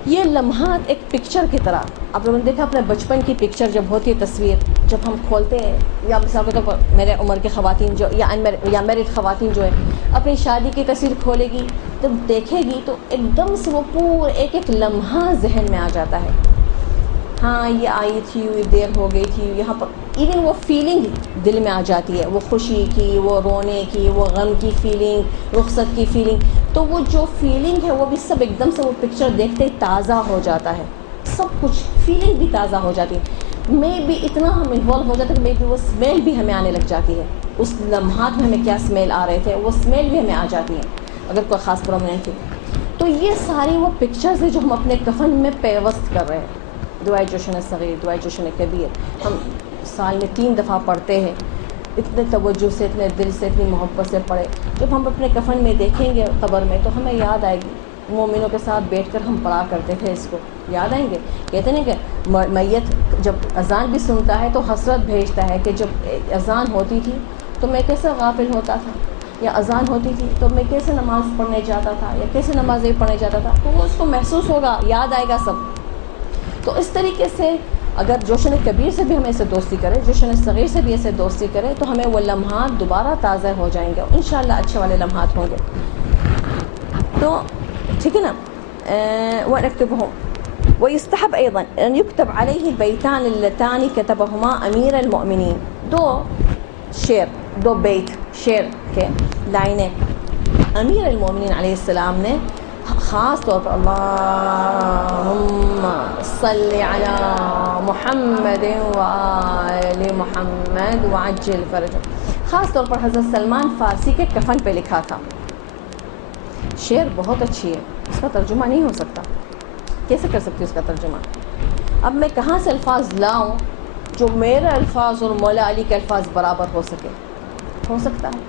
یہ لمحات ایک پکچر کی طرح، آپ لوگوں نے دیکھا اپنے بچپن کی پکچر جب ہوتی ہے، تصویر جب ہم کھولتے ہیں، یا مثال کے طور پر میرے عمر کی خواتین جو یا میرڈ خواتین جو ہے اپنی شادی کی تصویر کھولے گی، جب دیکھے گی تو ایک دم سے وہ پورا ایک ایک لمحہ ذہن میں آ جاتا ہے. ہاں یہ آئی تھی، دیر ہو گئی تھی یہاں پر، ایون وہ فیلنگ دل میں آ جاتی ہے، وہ خوشی کی، وہ رونے کی، وہ غم کی فیلنگ، رخصت کی فیلنگ. تو وہ جو فیلنگ ہے وہ بھی سب ایک دم سے وہ پکچر دیکھتے ہی تازہ ہو جاتا ہے، سب کچھ فیلنگ بھی تازہ ہو جاتی ہے. میں بھی اتنا ہم انوالو ہو جاتے ہیں کہ میں بھی وہ اسمیل بھی ہمیں آنے لگ جاتی ہے. اس لمحات میں ہمیں کیا اسمیل آ رہے تھے وہ اسمیل بھی ہمیں آ جاتی ہے اگر کوئی خاص پرومیننٹ تھی. تو یہ ساری وہ پکچرز ہیں جو ہم اپنے کفن میں پیوست کر رہے ہیں. دعائے جوشن صغیر، دعائے جوشن کبیر ہم سال میں 3 دفعہ پڑھتے ہیں، اتنے توجہ سے، اتنے دل سے، اتنی محبت سے پڑھے. جب ہم اپنے کفن میں دیکھیں گے قبر میں تو ہمیں یاد آئے گی مومنوں کے ساتھ بیٹھ کر ہم پڑھا کرتے تھے اس کو. یاد آئیں گے؟ کہتے ہیں کہ میت جب اذان بھی سنتا ہے تو حسرت بھیجتا ہے کہ جب اذان ہوتی تھی تو میں کیسے غافل ہوتا تھا, یا اذان ہوتی تھی تو میں کیسے نماز پڑھنے جاتا تھا, یا کیسے نمازیں پڑھنے جاتا تھا. تو وہ اس کو محسوس ہوگا, یاد آئے گا سب. تو اس طریقے سے اگر جوشن کبیر سے بھی ہمیں اسے دوستی کرے, جوشن صغیر سے بھی اسے دوستی کرے, تو ہمیں وہ لمحات دوبارہ تازہ ہو جائیں گے, اور انشاءاللہ اچھے والے لمحات ہوں گے. تو ٹھیک ہے نا. وَنَكْتُبُهُ وَيُسْتَحَبْ أيضاً أن يكتب عليه البيتان اللتان كتبهما أمير المؤمنين. دو بیت شعر کے لائنیں امیر المومنین علیہ السلام نے خاص طور پر اللہم صلی علی محمد وآل محمد وعجل فرجہ, خاص طور پر حضرت سلمان فارسی کے کفن پہ لکھا تھا. شعر بہت اچھی ہے, اس کا ترجمہ نہیں ہو سکتا. کیسے کر سکتی اس کا ترجمہ؟ اب میں کہاں سے الفاظ لاؤں جو میرے الفاظ اور مولا علی کے الفاظ برابر ہو سکے؟ ہو سکتا ہے؟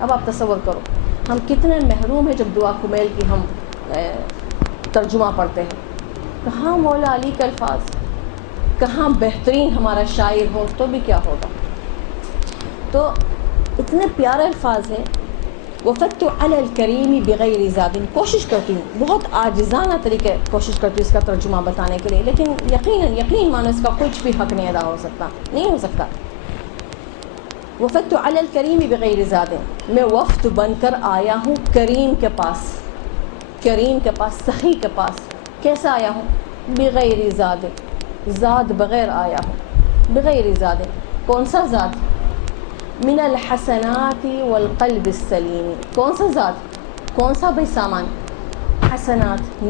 اب آپ تصور کرو ہم کتنے محروم ہیں جب دعا کمیل کی ہم ترجمہ پڑھتے ہیں. کہاں مولا علی کے الفاظ, کہاں بہترین ہمارا شاعر ہو تو بھی کیا ہوگا. تو اتنے پیارے الفاظ ہیں. وفدت علی الکریم بغیر زاد, کوشش کرتی ہوں بہت عاجزانہ طریقے کوشش کرتی ہوں اس کا ترجمہ بتانے کے لیے, لیکن یقین مانو اس کا کچھ بھی حق نہیں ادا ہو سکتا, نہیں ہو سکتا. وفدت علی الکریم بغیر زاد, میں وفد بن کر آیا ہوں کریم کے پاس, سخی کے پاس. کیسا آیا ہوں؟ بغیر زاد, زاد بغیر آیا ہوں. بغیر زاد, کون سا زاد؟ من الحسنات والقلب السلیم. کون سا ذات, کون سا بھائی سامان؟ حسنات,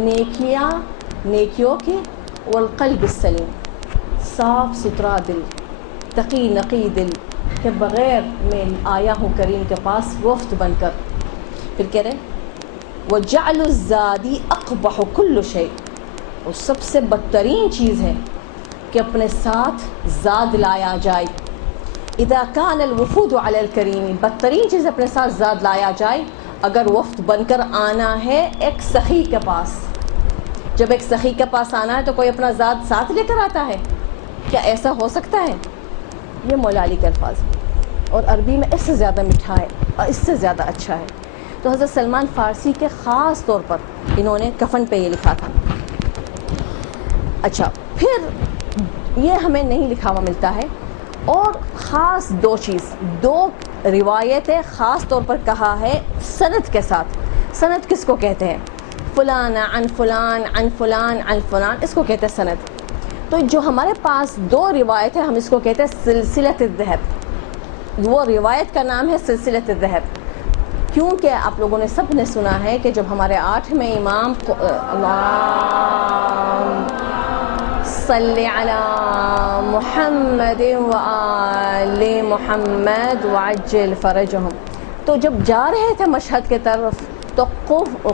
نیکیوں کے, والقلب السلیم, صاف ستھرا دل, تقی نقی دل کے بغیر میں آیا ہوں کریم کے پاس وفد بن کر. پھر کہہ رہے وجعل الزاد اقبح كل شيء, وہ سب سے بدترین چیز ہے کہ اپنے ساتھ زاد لایا جائے. اذا كان الوفود على الكریم, بدترین چیز اپنے ساتھ زاد لایا جائے اگر وفد بن کر آنا ہے ایک سخی کے پاس. جب ایک سخی کے پاس آنا ہے تو کوئی اپنا زاد ساتھ لے کر آتا ہے کیا؟ ایسا ہو سکتا ہے؟ یہ مولا علی کے الفاظ ہیں, اور عربی میں اس سے زیادہ میٹھا ہے اور اس سے زیادہ اچھا ہے. تو حضرت سلمان فارسی کے خاص طور پر انہوں نے کفن پہ یہ لکھا تھا. اچھا, پھر یہ ہمیں نہیں لکھا ہوا ملتا ہے. اور خاص دو روایتیں خاص طور پر کہا ہے سند کے ساتھ. سند کس کو کہتے ہیں؟ فلان عن فلان عن فلان عن فلان, اس کو کہتے ہیں سند. تو جو ہمارے پاس دو روایت ہے ہم اس کو کہتے ہیں سلسلۃ الذہب. وہ روایت کا نام ہے سلسلۃ الذہب, کیونکہ آپ لوگوں نے سب نے سنا ہے کہ جب ہمارے 8ویں امام صلی علی محمد وآل محمد وعجل فرجہم, تو جب جا رہے تھے مشہد کے طرف تو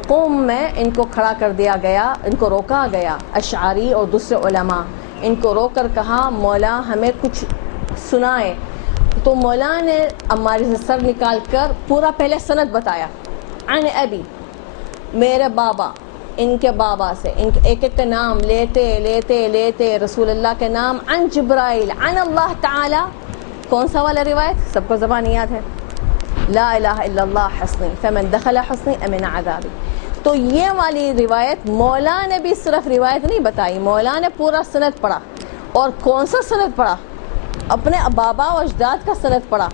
قوم میں ان کو کھڑا کر دیا گیا, ان کو روکا گیا. اشعری اور دوسرے علماء ان کو روک کر کہا مولا ہمیں کچھ سنائے. تو مولا نے عماری سے سر نکال کر پورا پہلے سند بتایا. عن ابی, میرے بابا, ان کے بابا سے, ان کے ایک ایک نام لیتے رسول اللہ کے نام. عن جبرائیل, عن اللہ تعالی. کون سا والا روایت؟ سب کو زبان یاد ہے. لا الہ الا اللہ حصنی فمن دخل حصنی امن عذابی. تو یہ والی روایت مولا نے بھی صرف روایت نہیں بتائی, مولا نے پورا سند پڑھا. اور کون سا سند پڑھا؟ اپنے بابا و اجداد کا سند پڑھا,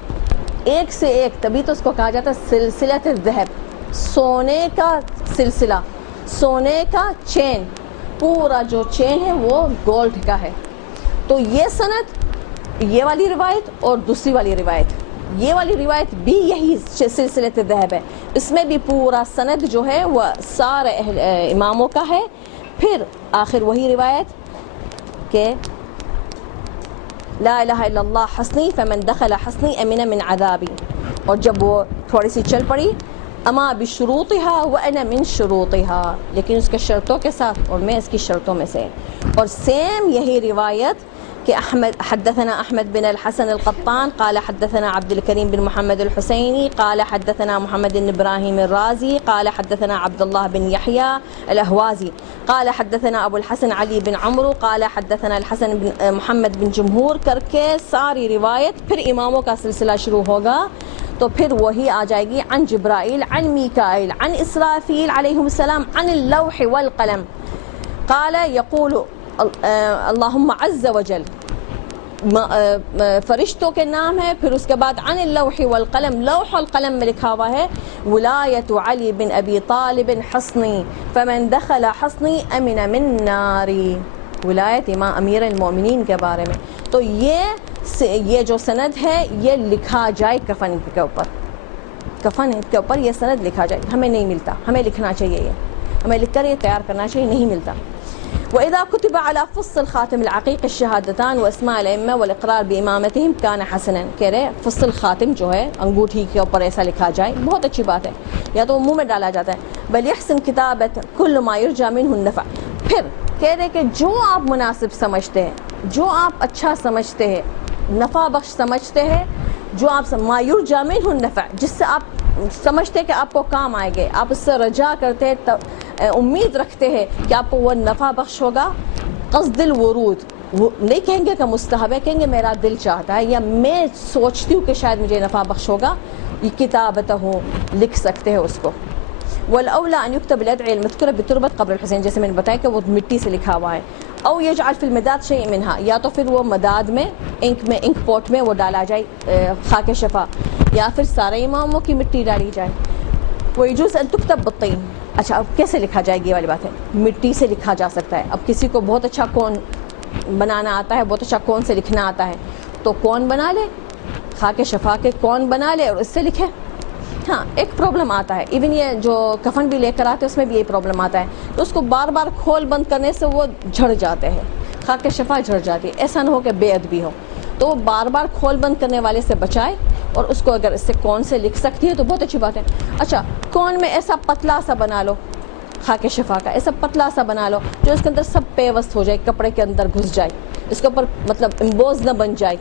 ایک سے ایک. تبھی تو اس کو کہا جاتا ہے سلسلۃ الذہب, سونے کا سلسلہ, سونے کا چین. پورا جو چین ہے وہ گولڈ کا ہے. تو یہ سند, یہ والی روایت اور دوسری والی روایت, یہ والی روایت بھی یہی سلسلۃ الذہب ہے. اس میں بھی پورا سند جو ہے وہ سارے اماموں کا ہے. پھر آخر وہی روایت کہ لا الہ الا اللہ حصنی فمن دخل حصنی امن من عذابی. اور جب وہ تھوڑی سی چل پڑی, اما بشروطها وانا من شروطها, لیکن اس کے شرطوں کے ساتھ اور میں اس کی شرطوں میں سے. اور سیم یہی روایت کہ حدثنا احمد بن الحسن القطان قال حدثنا عبد الكريم بن محمد الحسيني قال حدثنا محمد بن ابراهيم الرازي قال حدثنا عبد الله بن يحيى الاهوازي قال حدثنا ابو الحسن علي بن عمرو قال حدثنا الحسن بن محمد بن جمهور کر کے ساری روایت پھر اماموں کا سلسلہ شروع ہوگا تو پھر وہی آ جائے گی عن جبرائیل عن میکائیل عن اسرافیل علیہم السلام عن اللوح والقلم قال يقول اللہم عز وجل فرشتوں کے نام ہے، پھر اس کے بعد عن اللوح والقلم، لوح والقلم میں لکھا ہوا ہے ولایت علی بن ابی طالب حصنی فمن دخل حصنی امن من ناری، ولایت امام امیر المومنین کے بارے میں. تو یہ جو سند ہے یہ لکھا جائے کفن کے اوپر یہ سند لکھا جائے. ہمیں نہیں ملتا، ہمیں لکھنا چاہیے، یہ ہمیں لکھ کر یہ تیار کرنا چاہیے، نہیں ملتا. وإذا كتب على فص الخاتم العقيق الشهادتان واسماء الأئمة والإقرار بإمامتهم كان حسنا. کہہ رہے فص الخاتم جو ہے انگوٹھی کے اوپر ایسا لکھا جائے بہت اچھی بات ہے، یا تو منہ میں ڈالا جاتا ہے. بل يحسن كتابة كل ما يرجى منه النفع. پھر کہہ رہے کہ جو آپ مناسب سمجھتے ہیں، جو آپ اچھا سمجھتے ہیں، نفع بخش سمجھتے ہیں، جو آپ ما يرجى منه النفع، جس سے آپ سمجھتے کہ آپ کو کام آئے گے، آپ اس سے رجا کرتے ہیں، امید رکھتے ہیں کہ آپ کو وہ نفع بخش ہوگا. قصد الورود، وہ نہیں کہیں گے کہ مستحب ہے، کہیں گے میرا دل چاہتا ہے یا میں سوچتی ہوں کہ شاید مجھے نفع بخش ہوگا، یہ کتابت ہو لکھ سکتے ہیں اس کو. والاولی ان یکتب الادعیہ المذکورہ بتربۃ قبر الحسین، جیسے میں نے بتایا کہ وہ مٹی سے لکھا ہوا ہے. او یجعل فی المداد شیء منها، یا تو پھر وہ مداد میں انک پوٹ میں وہ ڈالا جائے خاک شفا، یا پھر سارے اماموں کی مٹی ڈالی جائے. ویجوز ان تکتب بالطین. اچھا اب کیسے لکھا جائے گی یہ والی بات ہے، مٹی سے لکھا جا سکتا ہے. اب کسی کو بہت اچھا کون بنانا آتا ہے، بہت اچھا کون سے لکھنا آتا ہے، تو کون بنا لے، خاک شفا کے کون بنا لے اور اس سے لکھے. ہاں ایک پرابلم آتا ہے، ایون یہ جو کفن بھی لے کر آتے ہیں اس میں بھی یہ پرابلم آتا ہے، تو اس کو بار بار کھول بند کرنے سے وہ جھڑ جاتے ہیں، خاک شفا جھڑ جاتی ہے. ایسا نہ ہو کہ بے ادبی ہو، تو وہ بار بار کھول بند کرنے والے سے بچائے، اور اس کو اگر اس سے کون سے لکھ سکتی ہے تو بہت اچھی بات ہے. اچھا کون میں ایسا پتلا سا بنا لو، خاک شفا کا ایسا پتلا سا بنا لو جو اس کے اندر سب پیوست ہو جائے، کپڑے کے اندر گھس جائے، اس کے اوپر مطلب امبوز نہ بن جائے،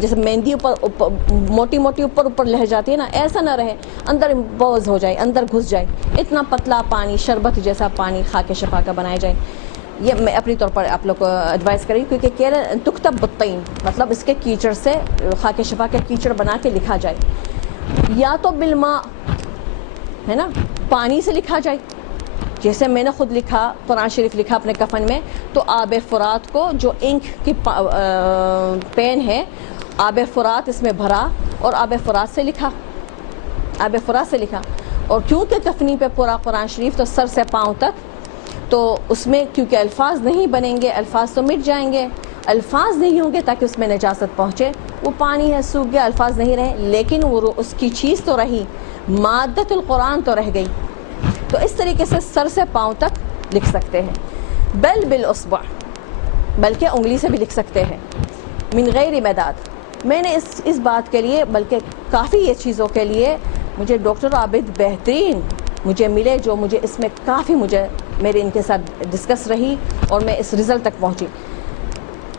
جیسے مہندی اوپر موٹی موٹی اوپر لہ جاتی ہے نا، ایسا نہ رہے، اندر امبوز ہو جائے، اندر گھس جائے. اتنا پتلا پانی، شربت جیسا پانی خاک شفا کا بنایا جائے. یہ میں اپنی طور پر آپ لوگ کو ایڈوائز کریں، کیونکہ کہہ رہے تکتب بالطین، مطلب اس کے کیچڑ سے خاک شفا کے کیچڑ بنا کے لکھا جائے، یا تو بالماء ہے نا، پانی سے لکھا جائے. جیسے میں نے خود لکھا، قرآن شریف لکھا اپنے کفن میں، تو آب فرات کو جو انک کی پین ہے، آب فرات اس میں بھرا اور آب فرات سے لکھا، آب فرات سے لکھا. اور کیونکہ کفنی پہ پورا قرآن شریف تو سر سے پاؤں تک، تو اس میں کیونکہ الفاظ نہیں بنیں گے، الفاظ تو مٹ جائیں گے، الفاظ نہیں ہوں گے تاکہ اس میں نجاست پہنچے. وہ پانی ہے، سوکھ گیا، الفاظ نہیں رہے، لیکن وہ اس کی چیز تو رہی، مادت القرآن تو رہ گئی. تو اس طریقے سے سر سے پاؤں تک لکھ سکتے ہیں. بل بالاصبع، بلکہ انگلی سے بھی لکھ سکتے ہیں. من غیر مداد، میں نے اس بات کے لیے، بلکہ کافی یہ چیزوں کے لیے مجھے ڈاکٹر عابد بہترین مجھے ملے، جو مجھے اس میں کافی میرے ان کے ساتھ ڈسکس رہی اور میں اس رزلٹ تک پہنچی.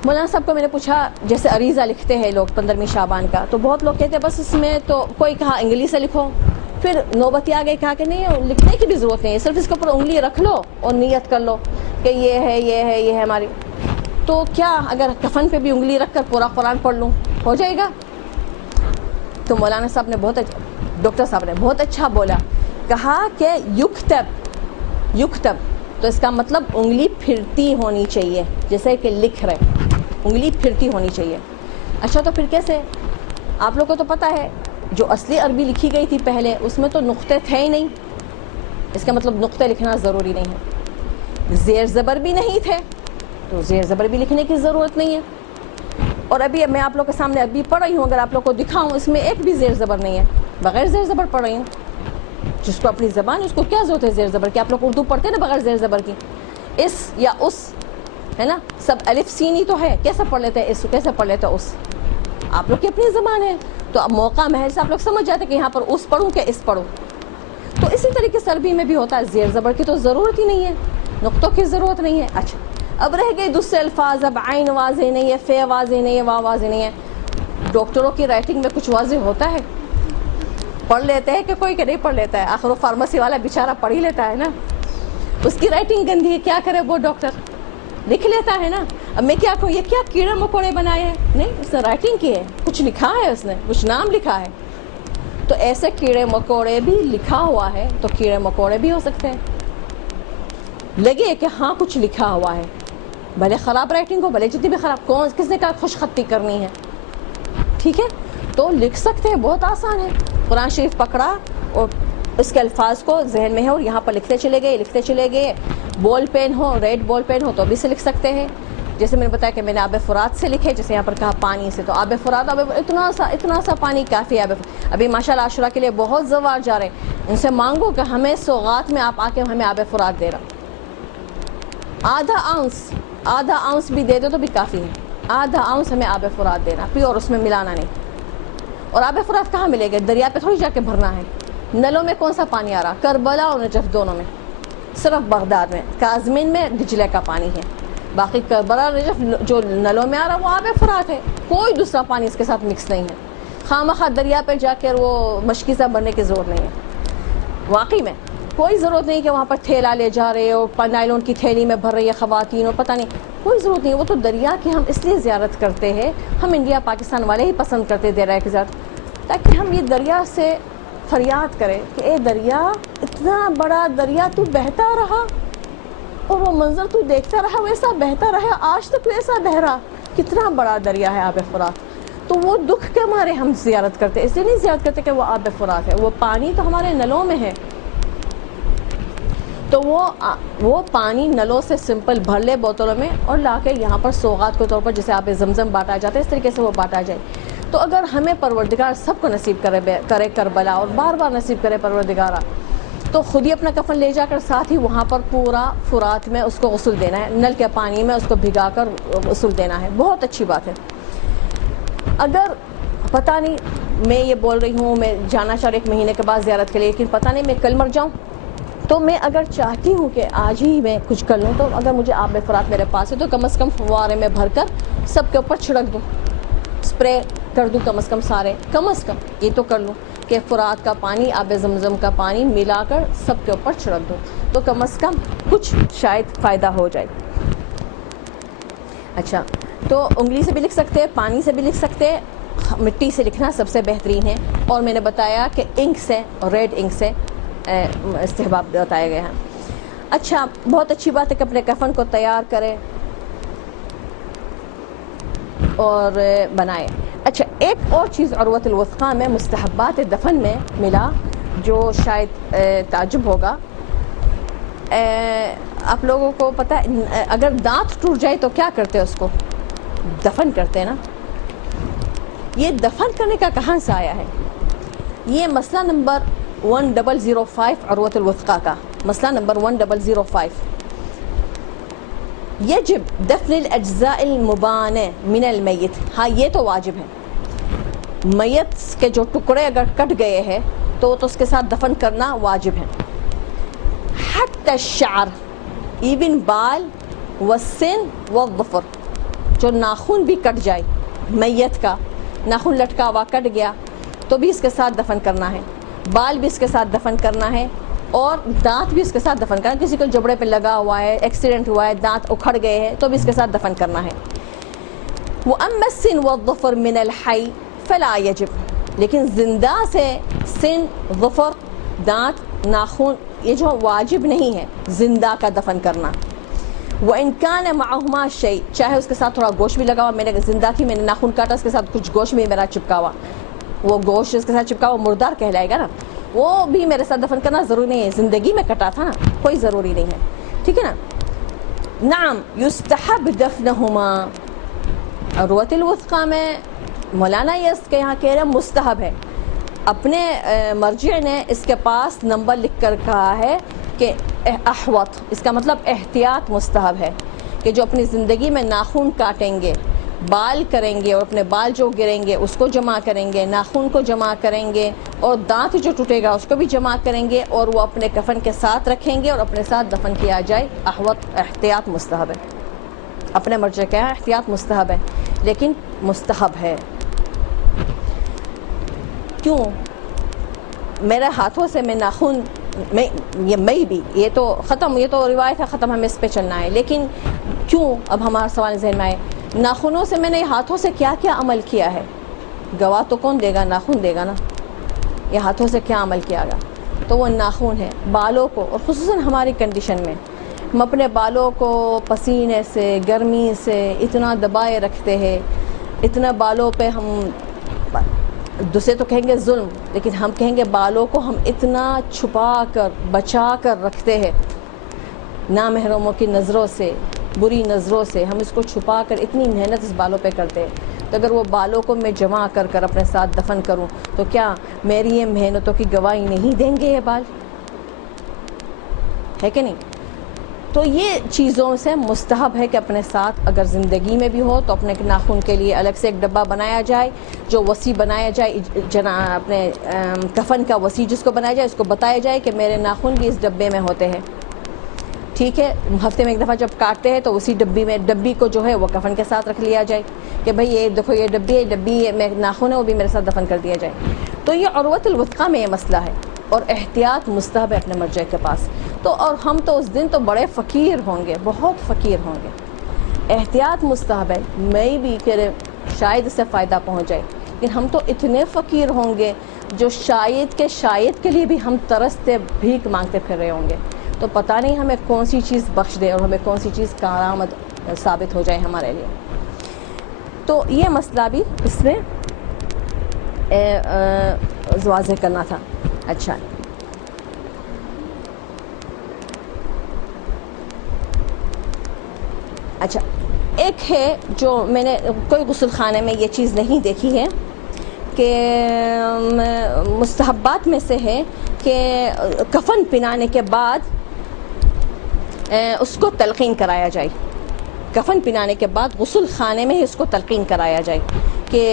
مولانا صاحب کو میں نے پوچھا، جیسے عریضہ لکھتے ہیں لوگ 15ویں شعبان کا، تو بہت لوگ کہتے ہیں بس اس میں تو کوئی کہا انگلش سے لکھو، پھر نوبتی آ گئی کہا کہ نہیں لکھنے کی بھی ضرورت نہیں ہے، صرف اس کے اوپر انگلی رکھ لو اور نیت کر لو کہ یہ ہے یہ ہے یہ ہے ہماری. تو کیا اگر کفن پہ بھی انگلی رکھ کر پورا قرآن پڑھ لوں ہو جائے گا؟ تو مولانا صاحب نے ڈاکٹر صاحب نے بہت اچھا بولا، کہا کہ یکتب، تو اس کا مطلب انگلی پھرتی ہونی چاہیے، جیسے کہ لکھ رہے، انگلی پھرتی ہونی چاہیے. اچھا تو پھر کیسے؟ آپ لوگ کو تو پتہ ہے جو اصلی عربی لکھی گئی تھی پہلے، اس میں تو نقطے تھے ہی نہیں، اس کا مطلب نقطے لکھنا ضروری نہیں ہے. زیر زبر بھی نہیں تھے، تو زیر زبر بھی لکھنے کی ضرورت نہیں ہے. اور ابھی میں آپ لوگ کے سامنے ابھی پڑھ رہی ہوں، اگر آپ لوگ کو دکھاؤں اس میں ایک بھی زیر زبر نہیں ہے، بغیر زیر زبر پڑھ رہی ہوں. جس کو اپنی زبان، اس کو کیا ضرورت ہے زیر زبر کی؟ آپ لوگ اردو پڑھتے ہیں نا بغیر زیر زبر کی، اس یا اس ہے نا، سب الف سین ہی تو ہے، کیسے پڑھ لیتے ہیں اس، کیسے پڑھ لیتے ہیں اس؟ آپ لوگ کی اپنی زبان ہے، تو اب موقع محل سے آپ لوگ سمجھ جاتے کہ یہاں پر اس پڑھوں کہ اس پڑھوں. تو اسی طریقے سے عربی میں بھی ہوتا ہے، زیر زبر کی تو ضرورت ہی نہیں ہے، نقطوں کی ضرورت نہیں ہے. اچھا اب رہ گئے دوسرے الفاظ، اب عین واضح نہیں ہے، فے واضح نہیں ہے، وا واضح نہیں ہے. ڈاکٹروں کی رائٹنگ میں کچھ واضح ہوتا ہے؟ پڑھ لیتے ہیں کہ کوئی کہ نہیں پڑھ لیتا ہے؟ آخر وہ فارمیسی والا بیچارہ پڑھ ہی لیتا ہے نا. اس کی رائٹنگ گندی ہے، کیا کرے وہ ڈاکٹر؟ لکھ لیتا ہے نا. اب میں کیا کہوں، یہ کیا کیڑے مکوڑے بنائے ہیں؟ نہیں، اس نے رائٹنگ کی ہے، کچھ لکھا ہے، اس نے کچھ نام لکھا ہے. تو ایسے کیڑے مکوڑے بھی لکھا ہوا ہے تو کیڑے مکوڑے بھی ہو سکتے ہیں. لگے کہ ہاں کچھ لکھا ہوا ہے، بھلے خراب رائٹنگ ہو، بھلے جتنی بھی خراب، کس نے کہا خوش خطی کرنی ہے؟ ٹھیک ہے، تو لکھ سکتے ہیں، بہت آسان ہے. قرآن شریف پکڑا اور اس کے الفاظ کو ذہن میں ہے اور یہاں پر لکھتے چلے گئے. بال پین ہو، ریڈ بال پین ہو تو بھی سے لکھ سکتے ہیں. جیسے میں نے بتایا کہ میں نے آب فرات سے لکھے، جیسے یہاں پر کہا پانی سے، تو آب فرات، اتنا سا پانی کافی ہے. ابھی ماشاءاللہ عاشورہ کے لیے بہت زوار جا رہے ہیں، ان سے مانگو کہ ہمیں سوغات میں آپ آ کے ہمیں آب فرات دے رہا. آدھا آؤنس بھی دے دو تو بھی کافی ہے. آدھا آؤنس ہمیں آب فرات دینا، پیور، اس میں ملانا نہیں. اور آب فرات کہاں ملے گا؟ دریا پہ تھوڑی جا کے بھرنا ہے. نلوں میں کون سا پانی آ رہا؟ کربلا اور نجف دونوں میں، صرف بغداد میں کاظمین میں دجلے کا پانی ہے. باقی کربلا نجف جو نلوں میں آ رہا وہ آب فرات ہے، کوئی دوسرا پانی اس کے ساتھ مکس نہیں ہے. خواہ دریا پہ جا کر وہ مشکی سا بننے کی ضرورت نہیں ہے. واقعی میں کوئی ضرورت نہیں کہ وہاں پر تھیلا لے جا رہے ہو، نائلون کی تھیلی میں بھر رہی ہے خواتین، اور پتہ نہیں، کوئی ضرورت نہیں. وہ تو دریا کی ہم اس لیے زیارت کرتے ہیں، ہم انڈیا پاکستان والے ہی پسند کرتے دریا کی زیارت، تاکہ ہم یہ دریا سے فریاد کریں کہ اے دریا، اتنا بڑا دریا تو بہتا رہا اور وہ منظر تو دیکھتا رہا، ویسا بہتا رہا، آج تک ویسا بہ رہا. کتنا بڑا دریا ہے آب فرات. تو وہ دکھ کے مارے ہم زیارت کرتے، اس لیے نہیں زیارت کرتے کہ وہ آب فرات ہے. وہ پانی تو ہمارے نلوں میں ہے، تو وہ پانی نلوں سے سمپل بھر لے بوتلوں میں اور لا کے یہاں پر سوغات کے طور پر جیسے آب زمزم بانٹا جاتا ہے، اس طریقے سے وہ بانٹا جائے. تو اگر ہمیں پروردگار سب کو نصیب کرے کربلا، اور بار بار نصیب کرے پروردگارہ، تو خود ہی اپنا کفن لے جا کر ساتھ ہی وہاں پر پورا فرات میں اس کو غسل دینا ہے، نل کے پانی میں اس کو بھگا کر غسل دینا ہے. بہت اچھی بات ہے. اگر پتہ نہیں، میں یہ بول رہی ہوں میں جانا چاہ رہی 1 مہینے کے بعد زیارت کے لیے، لیکن پتہ نہیں میں کل مر جاؤں، تو میں اگر چاہتی ہوں کہ آج ہی میں کچھ کر لوں، تو اگر مجھے آب فرات میرے پاس ہے تو کم از کم فوارے میں بھر کر سب کے اوپر چھڑک دوں، اسپرے کر دوں، کم از کم سارے، کم از کم یہ تو کر لوں کہ فرات کا پانی آب زمزم کا پانی ملا کر سب کے اوپر چھڑک دوں، تو کم از کم کچھ شاید فائدہ ہو جائے. اچھا، تو انگلی سے بھی لکھ سکتے ہیں، پانی سے بھی لکھ سکتے ہیں، مٹی سے لکھنا سب سے بہترین ہے. اور میں نے بتایا کہ انک سے، اور ریڈ انک سے استحباب بتایا گیا ہے. اچھا، بہت اچھی بات ہے کہ اپنے کفن کو تیار کرے اور بنائے. اچھا، ایک اور چیز عروۃ الوثقیٰ میں مستحبات دفن میں ملا جو شاید تعجب ہوگا. آپ لوگوں کو پتہ ہے اگر دانت ٹوٹ جائے تو کیا کرتے ہیں؟ اس کو دفن کرتے ہیں نا. یہ دفن کرنے کا کہاں سے آیا ہے؟ یہ مسئلہ نمبر 1005 عروۃ الوثقیٰ کا مسئلہ نمبر 1005. یجب دفن الاجزاء المبانہ من المیت. ہاں، یہ تو واجب ہے. میت کے جو ٹکڑے اگر کٹ گئے ہیں تو اس کے ساتھ دفن کرنا واجب ہے. حتی الشعر، ایون بال، والسن والظفر، جو ناخن بھی کٹ جائے، میت کا ناخن لٹکا ہوا کٹ گیا تو بھی اس کے ساتھ دفن کرنا ہے. بال بھی اس کے ساتھ دفن کرنا ہے، اور دانت بھی اس کے ساتھ دفن کرنا. کسی کو جبڑے پہ لگا ہوا ہے، ایکسیڈنٹ ہوا ہے، دانت اکھڑ گئے ہیں تو بھی اس کے ساتھ دفن کرنا ہے. وَأَمَّا السِّن وَالظُّفُرُ مِنَ الْحَيِّ فَلَا يَجِبُ. لیکن زندہ سے سن، ظفر، دانت، ناخن یہ جو واجب نہیں ہے زندہ کا دفن کرنا. وَإِنْ كَانَ مَعَهُمَا شَيْءٌ، چاہے اس کے ساتھ تھوڑا گوشت بھی لگا ہوا، میں نے زندہ تھی، میں نے ناخن کاٹا، اس کے ساتھ کچھ گوشت بھی میرا چپکا ہوا، وہ گوشت اس کے ساتھ چپکا ہوا مردار کہلائے گا نا، وہ بھی میرے ساتھ دفن کرنا ضروری نہیں ہے. زندگی میں کٹا تھا نا، کوئی ضروری نہیں ہے. ٹھیک ہے نا. نعم یستحب دفنہما. عروۃ الوثقیٰ میں مولانا یہ کے یہاں کہہ رہے مستحب ہے. اپنے مرجع نے اس کے پاس نمبر لکھ کر کہا ہے کہ احوط، اس کا مطلب احتیاط مستحب ہے، کہ جو اپنی زندگی میں ناخن کاٹیں گے، بال کریں گے، اور اپنے بال جو گریں گے اس کو جمع کریں گے، ناخن کو جمع کریں گے، اور دانت جو ٹوٹے گا اس کو بھی جمع کریں گے، اور وہ اپنے کفن کے ساتھ رکھیں گے اور اپنے ساتھ دفن کیا جائے. احوط، احتیاط مستحب ہے. اپنے مرجع کیا ہے؟ احتیاط مستحب ہے، لیکن مستحب ہے کیوں؟ میرے ہاتھوں سے میں ناخن یہ تو ختم، یہ تو روایت ہے ختم، ہمیں اس پہ چلنا ہے، لیکن کیوں؟ اب ہمارا سوال ذہن میں آئے، ناخنوں سے میں نے ہاتھوں سے کیا کیا عمل کیا ہے؟ گواہ تو کون دے گا؟ ناخن دے گا نا، یہ ہاتھوں سے کیا عمل کیا گا؟ تو وہ ناخن ہے۔ بالوں کو، اور خصوصاً ہماری کنڈیشن میں ہم اپنے بالوں کو پسینے سے، گرمی سے اتنا دبائے رکھتے ہیں، اتنا بالوں پہ ہم، دوسرے تو کہیں گے ظلم، لیکن ہم کہیں گے بالوں کو ہم اتنا چھپا کر بچا کر رکھتے ہیں نامحرموں کی نظروں سے، بری نظروں سے، ہم اس کو چھپا کر اتنی محنت اس بالوں پہ کرتے ہیں۔ تو اگر وہ بالوں کو میں جمع کر کر اپنے ساتھ دفن کروں تو کیا میری یہ محنتوں کی گواہی نہیں دیں گے یہ بال؟ ہے کہ نہیں؟ تو یہ چیزوں سے مستحب ہے کہ اپنے ساتھ اگر زندگی میں بھی ہو تو اپنے ناخن کے لیے الگ سے ایک ڈبہ بنایا جائے، جو وسیع بنایا جائے، اپنے کفن کا وسیع جس کو بنایا جائے، اس کو بتایا جائے کہ میرے ناخن بھی اس ڈبے میں ہوتے ہیں، ٹھیک ہے؟ ہفتے میں ایک دفعہ جب کاٹتے ہیں تو اسی ڈبی کو جو ہے وہ کفن کے ساتھ رکھ لیا جائے کہ بھئی یہ دیکھو یہ ڈبی میں ناخن ہے وہ بھی میرے ساتھ دفن کر دیا جائے۔ تو یہ عروۃ الوثقیٰ میں یہ مسئلہ ہے، اور احتیاط مستحب ہے اپنے مرجع کے پاس۔ تو اور ہم تو اس دن تو بڑے فقیر ہوں گے، بہت فقیر ہوں گے۔ احتیاط مستحب ہے، میں بھی کہ شاید اس سے فائدہ پہنچ جائے، لیکن ہم تو اتنے فقیر ہوں گے جو شاید کے لیے بھی ہم ترستے بھیک مانگتے پھر رہے ہوں گے۔ تو پتہ نہیں ہمیں کون سی چیز بخش دے اور ہمیں کون سی چیز کارآمد ثابت ہو جائے ہمارے لیے۔ تو یہ مسئلہ بھی اس میں واضح کرنا تھا۔ اچھا ایک ہے جو میں نے کوئی غسل خانے میں یہ چیز نہیں دیکھی ہے کہ مستحبات میں سے ہے کہ کفن پہنانے کے بعد اس کو تلقین کرایا جائے، کفن پہنانے کے بعد غسل خانے میں ہی اس کو تلقین کرایا جائے کہ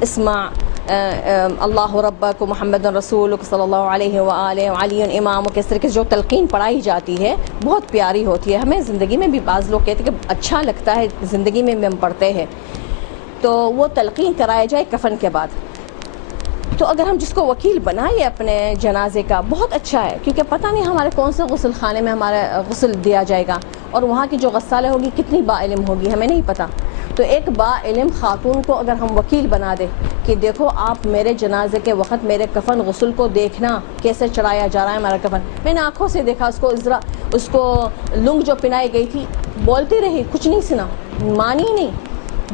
اسمع اللہ ربک محمد رسول صلی اللہ علیہ وآلہ علی امام، اس طرح کی جو تلقین پڑھائی جاتی ہے بہت پیاری ہوتی ہے۔ ہمیں زندگی میں بھی بعض لوگ کہتے ہیں کہ اچھا لگتا ہے، زندگی میں ہم پڑھتے ہیں، تو وہ تلقین کرایا جائے کفن کے بعد۔ تو اگر ہم جس کو وکیل بنائے اپنے جنازے کا بہت اچھا ہے، کیونکہ پتہ نہیں ہمارے کون سے غسل خانے میں ہمارا غسل دیا جائے گا، اور وہاں کی جو غسالہ ہوگی کتنی با علم ہوگی ہمیں نہیں پتہ۔ تو ایک با علم خاتون کو اگر ہم وکیل بنا دے کہ دیکھو آپ میرے جنازے کے وقت میرے کفن غسل کو دیکھنا کیسے چڑھایا جا رہا ہے ہمارا کفن، میں نے آنکھوں سے دیکھا، اس کو لنگ جو پہنائی گئی تھی بولتی رہی، کچھ نہیں سنا، مانی نہیں۔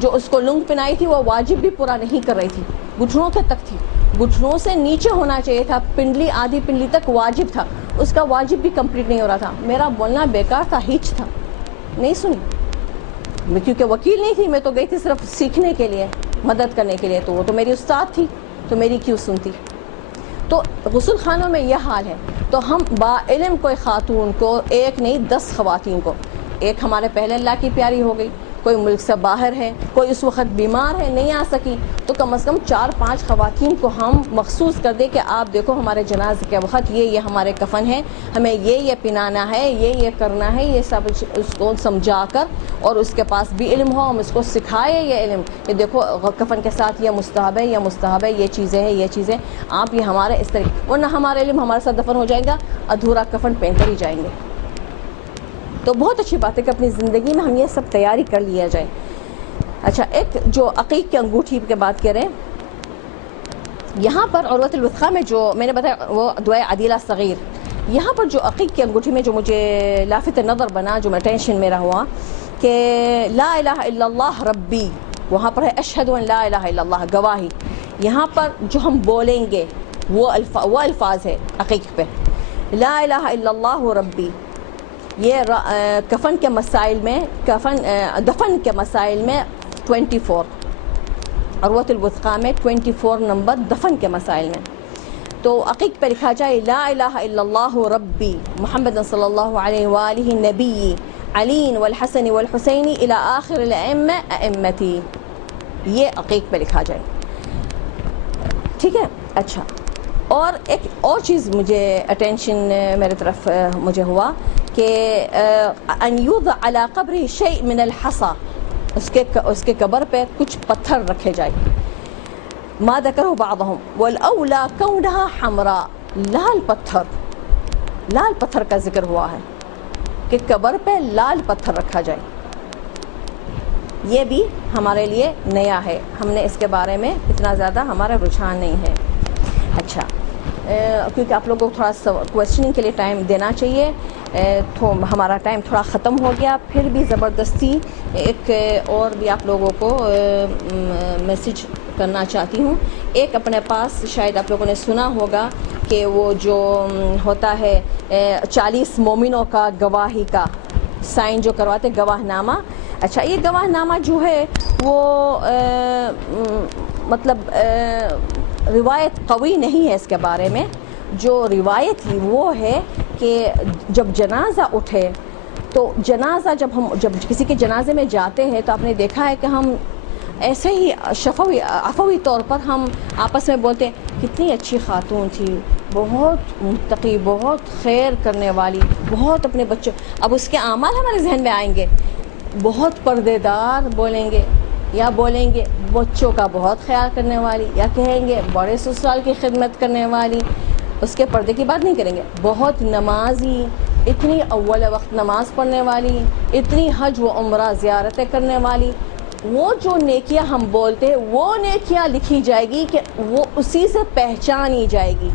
جو اس کو لنگ پہنائی تھی وہ واجب بھی پورا نہیں کر رہی تھی، گھٹنوں کے تک تھی، گھٹنوں سے نیچے ہونا چاہیے تھا، پنڈلی آدھی پنڈلی تک واجب تھا، اس کا واجب بھی کمپلیٹ نہیں ہو رہا تھا۔ میرا بولنا بیکار تھا، ہچ تھا، نہیں سنی میں، کیونکہ وکیل نہیں تھی، میں تو گئی تھی صرف سیکھنے کے لیے، مدد کرنے کے لیے، تو وہ تو میری استاد تھی، تو میری کیوں سنتی۔ تو غسل خانوں میں یہ حال ہے۔ تو ہم با علم کوئی خاتون کو، ایک نہیں 10 خواتین کو، ایک ہمارے پہلے اللہ کی پیاری ہو گئی، کوئی ملک سے باہر ہے، کوئی اس وقت بیمار ہے نہیں آ سکی، تو کم از کم 4-5 خواتین کو ہم مخصوص کر دیں کہ آپ دیکھو ہمارے جنازے کے وقت یہ ہمارے کفن ہے، ہمیں یہ پہنانا ہے، یہ کرنا ہے، یہ سب اس کو سمجھا کر، اور اس کے پاس بھی علم ہو، ہم اس کو سکھائے یہ علم کہ دیکھو کفن کے ساتھ یہ مستحب ہے، یہ چیزیں آپ یہ ہمارے اس طرح، ورنہ ہمارا علم ہمارے ساتھ دفن ہو جائے گا، ادھورا کفن پہن کر ہی جائیں گے۔ تو بہت اچھی بات ہے کہ اپنی زندگی میں ہم یہ سب تیاری کر لیا جائے۔ اچھا ایک جو عقیق کی انگوٹھی کے بات کریں، یہاں پر عروۃ الوثقیٰ میں جو میں نے بتایا وہ دعائے عدیلہ صغیر، یہاں پر جو عقیق کی انگوٹھی میں جو مجھے لافت نظر بنا، جو میں ٹینشن میرا ہوا کہ لا الہ الا اللہ ربی، وہاں پر ہے اشہد ان لا الہ الا اللہ، گواہی، یہاں پر جو ہم بولیں گے وہ الفاظ ہے عقیق پہ، لا الہ الا اللہ ربی، یہ کفن کے مسائل میں، دفن کے مسائل میں 24، عروۃ الوثقیٰ میں 24 نمبر دفن کے مسائل میں۔ تو عقیق پہ لکھا جائے لا الہ الا اللہ ربی محمد صلی اللہ علیہ وآلہ نبی علی والحسن والحسین الی آخر الائمہ ائمتی، یہ عقیق پہ لکھا جائے، ٹھیک ہے۔ اچھا اور ایک اور چیز مجھے اٹینشن میرے طرف مجھے ہوا کہ ان یوضع علی قبرہ شیء من الحصى، اس کے قبر پہ کچھ پتھر رکھے جائیں. ما ذکرہ بعضهم والاولی کونہا حمراء، لال پتھر کا ذکر ہوا ہے کہ قبر پہ لال پتھر رکھا جائے. یہ بھی ہمارے لیے نیا ہے، ہم نے اس کے بارے میں اتنا زیادہ ہمارا رجحان نہیں ہے. اچھا، کیونکہ آپ لوگوں کو تھوڑا سا کویسچننگ کے لیے ٹائم دینا چاہیے، تو ہمارا ٹائم تھوڑا ختم ہو گیا. پھر بھی زبردستی ایک اور بھی آپ لوگوں کو میسج کرنا چاہتی ہوں. ایک اپنے پاس شاید آپ لوگوں نے سنا ہوگا کہ وہ جو ہوتا ہے 40 مومنوں کا گواہی کا سائن جو کرواتے، گواہ نامہ. اچھا، یہ گواہ نامہ جو ہے وہ مطلب روایت قوی نہیں ہے اس کے بارے میں. جو روایت ہی وہ ہے کہ جب جنازہ اٹھے تو جنازہ جب کسی کے جنازے میں جاتے ہیں تو آپ نے دیکھا ہے کہ ہم ایسے ہی عفوی طور پر ہم آپس میں بولتے ہیں کتنی اچھی خاتون تھی، بہت متقی، بہت خیر کرنے والی، بہت اپنے بچوں. اب اس کے اعمال ہمارے ذہن میں آئیں گے، بہت پردے دار بولیں گے، یا بولیں گے بچوں کا بہت خیال کرنے والی، یا کہیں گے بڑے سسرال کی خدمت کرنے والی. اس کے پردے کی بات نہیں کریں گے. بہت نمازی، اتنی اول وقت نماز پڑھنے والی، اتنی حج و عمرہ زیارتیں کرنے والی. وہ جو نیکیاں ہم بولتے ہیں وہ نیکیاں لکھی جائے گی کہ وہ اسی سے پہچانی جائے گی.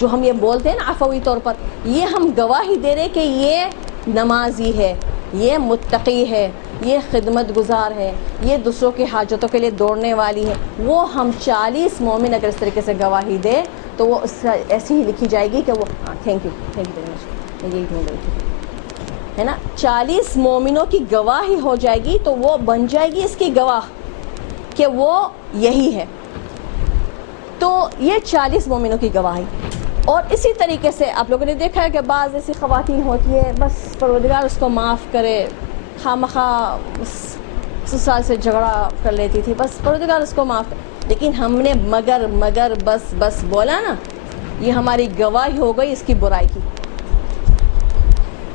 جو ہم یہ بولتے ہیں نا عفوی طور پر، یہ ہم گواہی دے رہے کہ یہ نمازی ہے، یہ متقی ہے، یہ خدمت گزار ہے، یہ دوسروں کی حاجتوں کے لیے دوڑنے والی ہے. وہ ہم 40 مومن اگر اس طریقے سے گواہی دے تو وہ اس ایسی ہی لکھی جائے گی کہ وہ تھینک یو ویری مچ، میں یہی ڈھونڈ رہی تھی، ہے نا. 40 مومنوں کی گواہی ہو جائے گی تو وہ بن جائے گی اس کی گواہ کہ وہ یہی ہے. تو یہ 40 مومنوں کی گواہی. اور اسی طریقے سے آپ لوگوں نے دیکھا ہے کہ بعض ایسی خواتین ہوتی ہے بس پروردگار اس کو معاف کرے، خواہ سسرال سے جھگڑا کر لیتی تھی، بس پروردگار اس کو معاف کرے. لیکن ہم نے مگر بس بولا نا، یہ ہماری گواہی ہو گئی اس کی برائی کی.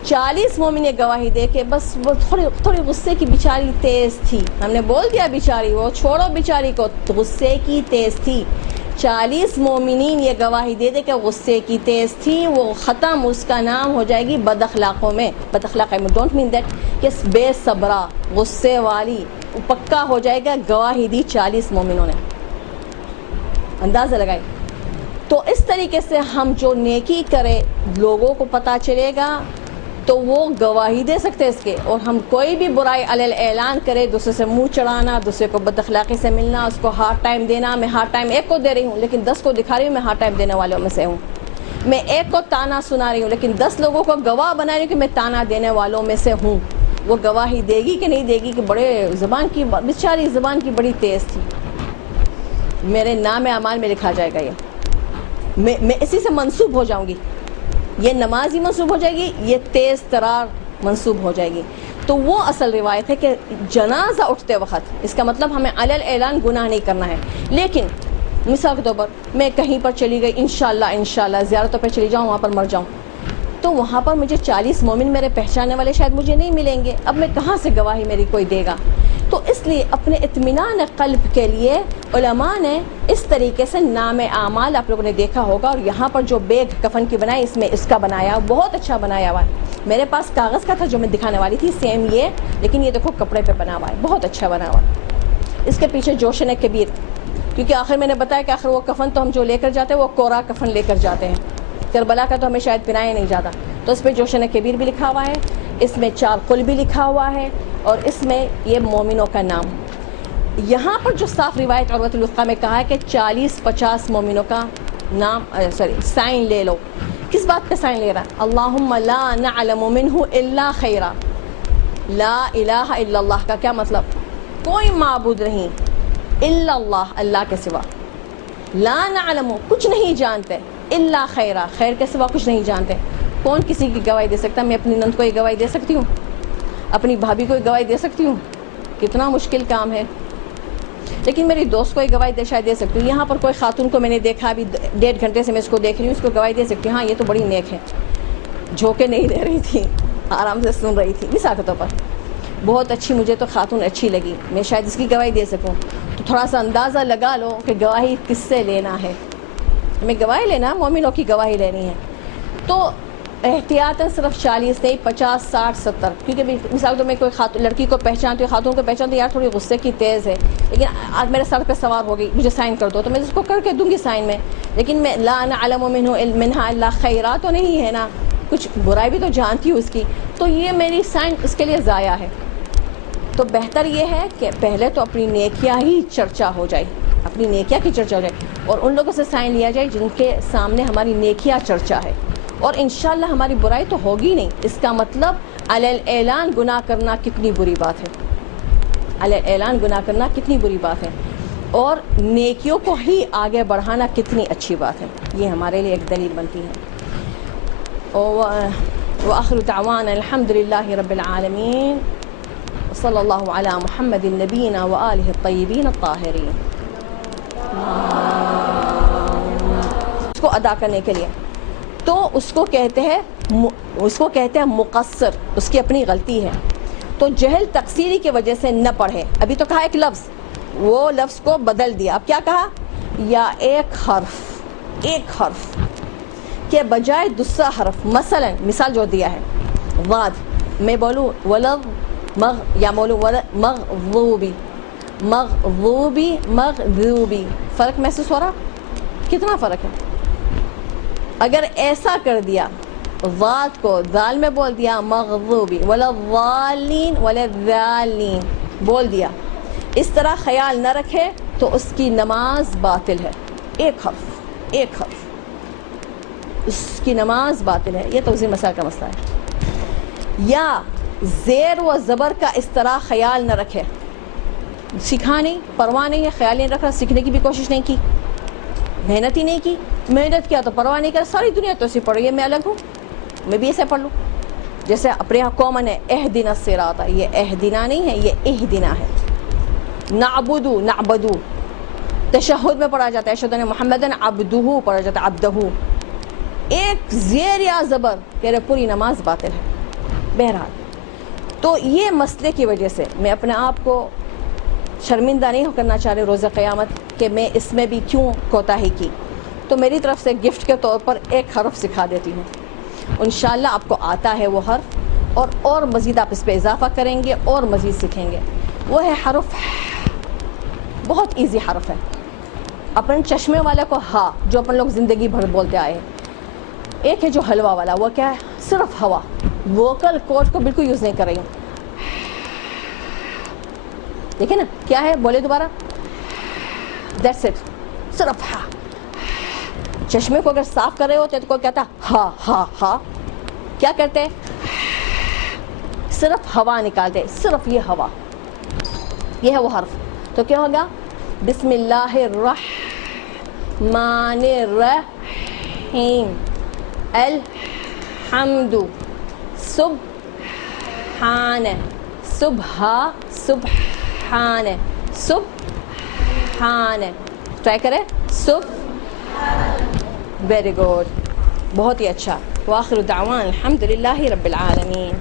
40 مومن نے گواہی دے کے بس وہ تھوڑی غصے کی بیچاری تیز تھی، ہم نے بول دیا بیچاری، وہ چھوڑو بیچاری کو، غصے کی تیز تھی. 40 مومنین یہ گواہی دے دے کہ غصے کی تیز تھی، وہ ختم، اس کا نام ہو جائے گی بد اخلاقوں میں. بد اخلاق میں ڈونٹ مین دیٹ کہ بے صبرہ، غصے والی، پکا ہو جائے گا. گواہی دی 40 مومنوں نے، اندازہ لگائی. تو اس طریقے سے ہم جو نیکی کرے لوگوں کو پتہ چلے گا تو وہ گواہی دے سکتے اس کے. اور ہم کوئی بھی برائی علیہ اعلان کرے، دوسرے سے منہ چڑھانا، دوسرے کو بد اخلاقی سے ملنا، اس کو ہارڈ ٹائم دینا. میں ہارڈ ٹائم ایک کو دے رہی ہوں لیکن 10 کو دکھا رہی ہوں میں ہارڈ ٹائم دینے والوں میں سے ہوں. میں ایک کو تانا سنا رہی ہوں لیکن 10 لوگوں کو گواہ بنا رہی ہوں کہ میں تانا دینے والوں میں سے ہوں. وہ گواہی دے گی کہ نہیں دے گی کہ بڑے زبان کی بیچاری زبان کی بڑی تیز تھی، میرے نام اعمال میں لکھا جائے گا. یہ میں اسی سے منسوب ہو جاؤں گی، یہ نمازی منسوب ہو جائے گی، یہ تیز ترار منسوب ہو جائے گی. تو وہ اصل روایت ہے کہ جنازہ اٹھتے وقت، اس کا مطلب ہمیں علی الاعلان گناہ نہیں کرنا ہے. لیکن مثال کے طور پر میں کہیں پر چلی گئی، انشاءاللہ زیارتوں پہ چلی جاؤں، وہاں پر مر جاؤں، تو وہاں پر مجھے 40 مومن میرے پہچاننے والے شاید مجھے نہیں ملیں گے. اب میں کہاں سے گواہی میری کوئی دے گا؟ تو اس لیے اپنے اطمینان قلب کے لیے علماء نے اس طریقے سے نام اعمال آپ لوگوں نے دیکھا ہوگا. اور یہاں پر جو بیگ کفن کی بنائی، اس میں اس کا بنایا، بہت اچھا بنایا ہوا ہے. میرے پاس کاغذ کا تھا جو میں دکھانے والی تھی سیم یہ، لیکن یہ دیکھو کپڑے پہ بنا ہوا ہے، بہت اچھا بنا ہوا ہے. اس کے پیچھے جوشن کبیر، کیونکہ آخر میں نے بتایا کہ آخر وہ کفن تو ہم جو لے کر جاتے ہیں وہ کورا کفن لے کر جاتے ہیں، کربلا کا تو ہمیں شاید پہنایا نہیں جاتا. تو اس پہ جوشن کبیر بھی لکھا ہوا ہے، اس میں 4 قل بھی لکھا ہوا ہے، اور اس میں یہ مومنوں کا نام. یہاں پر جو صاف روایت عروۃ الوثقیٰ میں کہا ہے کہ 40-50 مومنوں کا نام سائن لے لو. کس بات پہ سائن لے رہا ہے؟ اللہم لا نعلم منہ الا خیرا. لا الہ الا اللہ کا کیا مطلب؟ کوئی معبود نہیں الا اللہ، اللہ کے سوا. لا نعلم، کچھ نہیں جانتے، الا خیرا، خیر کے سوا کچھ نہیں جانتے. کون کسی کی گواہی دے سکتا؟ میں اپنی نند کو یہ گواہی دے سکتی ہوں؟ اپنی بھابھی کو یہ گواہی دے سکتی ہوں؟ کتنا مشکل کام ہے. لیکن میری دوست کو یہ گواہی شاید دے سکتی ہوں. یہاں پر کوئی خاتون کو میں نے دیکھا، ابھی 1.5 گھنٹے سے میں اس کو دیکھ رہی ہوں، اس کو گواہی دے سکتی ہوں ہاں یہ تو بڑی نیک ہے. جھوکے نہیں دے رہی تھی, آرام سے سن رہی تھی. مثال کے طور پر بہت اچھی مجھے تو خاتون اچھی لگی, میں شاید اس کی گواہی دے سکوں, تو تھوڑا سا اندازہ لگا لو کہ گواہی کس سے لینا ہے. ہمیں گواہی لینا, مومنوں کی گواہی لینی ہے, تو احتیاطاً صرف 40 نہیں 50 60 70, کیونکہ مثال تو میں کوئی لڑکی کو پہچانتی ہوں, خاتون کو پہچانتی ہوں, یار تھوڑی غصے کی تیز ہے, لیکن آج میرے سر پہ سوار ہو گئی, مجھے سائن کر دو, تو میں اس کو کر کے دوں گی سائن میں, لیکن میں لا نعلم منها الا خیرا تو نہیں ہے نا, کچھ برائی بھی تو جانتی ہوں اس کی, تو یہ میری سائن اس کے لیے ضائع ہے. تو بہتر یہ ہے کہ پہلے تو اپنی نیکیاں ہی چرچا ہو جائے, اپنی نیکیاں کی چرچا ہو جائے, اور ان لوگوں سے سائن لیا جائے جن کے سامنے ہماری نیکیاں چرچا ہے, اور انشاءاللہ ہماری برائی تو ہوگی نہیں. اس کا مطلب علی الاعلان گناہ کرنا کتنی بری بات ہے, علی الاعلان گناہ کرنا کتنی بری بات ہے, اور نیکیوں کو ہی آگے بڑھانا کتنی اچھی بات ہے. یہ ہمارے لیے ایک دلیل بنتی ہے. وآخر دعوانا الحمد للہ رب العالمین, صلی اللہ علی محمد نبینا وآلہ الطیبین الطاہرین. اس کو ادا کرنے کے لیے تو اس کو کہتے ہیں مقصر, اس کی اپنی غلطی ہے. تو جہل تقصیری کی وجہ سے نہ پڑھے. ابھی تو کہا ایک لفظ, وہ لفظ کو بدل دیا. اب کیا کہا, یا ایک حرف کے بجائے دوسرا حرف. مثلا مثال جو دیا ہے, ضاد میں بولوں ولد یا بولوں مغضوبی, فرق محسوس ہو رہا؟ کتنا فرق ہے. اگر ایسا کر دیا, ضاد کو دال میں بول دیا مغضوبی, ولضالین بول دیا, اس طرح خیال نہ رکھے تو اس کی نماز باطل ہے. ایک حرف اس کی نماز باطل ہے. یہ توضیح مسائل کا مسئلہ ہے. یا زیر و زبر کا اس طرح خیال نہ رکھے, سیکھا نہیں, پرواہ نہیں ہے, خیال نہیں رکھا, سیکھنے کی بھی کوشش نہیں کی, محنت ہی نہیں کی. محنت کیا تو پرواہ نہیں کر, ساری دنیا تو ایسی پڑھ رہی ہے, میں الگ ہوں, میں بھی ایسے پڑھ لوں. جیسے اپنے یہاں کامن ہے اہدنا الصراط, یہ اہدنا نہیں ہے, یہ اہدنا ہے. نعبدو تشہد میں پڑھا جاتا ہے اشہد ان محمدن عبدہ پڑھا جاتا ہے عبدہ. ایک زیر یا زبر کہ پوری نماز باطل ہے. بہرحال تو یہ مسئلے کی وجہ سے میں اپنے آپ کو شرمندہ نہیں کرنا چاہ رہے روز قیامت کہ میں اس میں بھی کیوں کوتاہی کی. تو میری طرف سے گفٹ کے طور پر ایک حرف سکھا دیتی ہوں. انشاءاللہ آپ کو آتا ہے وہ حرف, اور مزید آپ اس پہ اضافہ کریں گے اور مزید سیکھیں گے. وہ ہے حرف, بہت ایزی حرف ہے. اپنے چشمے والے کو ہا, جو اپن لوگ زندگی بھر بولتے آئے ہیں. ایک ہے جو حلوہ والا, وہ کیا ہے, صرف ہوا, ووکل کورڈ کو بالکل یوز نہیں کر رہی ہوں. دیکھیں نا کیا ہے, بولے دوبارہ, دیٹس اٹ, صرف ہا. چشمے کو اگر صاف کر رہے ہوتے تو کوئی کہتا ہا ہا ہا, کیا کرتے, صرف ہوا نکالتے, صرف یہ ہوا. یہ ہے وہ حرف. تو کیا ہوگا, بسم اللہ الرحمن الرحیم, الحمد سبحان سبحان. ٹرائی کریں, ویری گڈ, بہت ہی اچھا. وآخر دعوان الحمد للہ رب العالمین.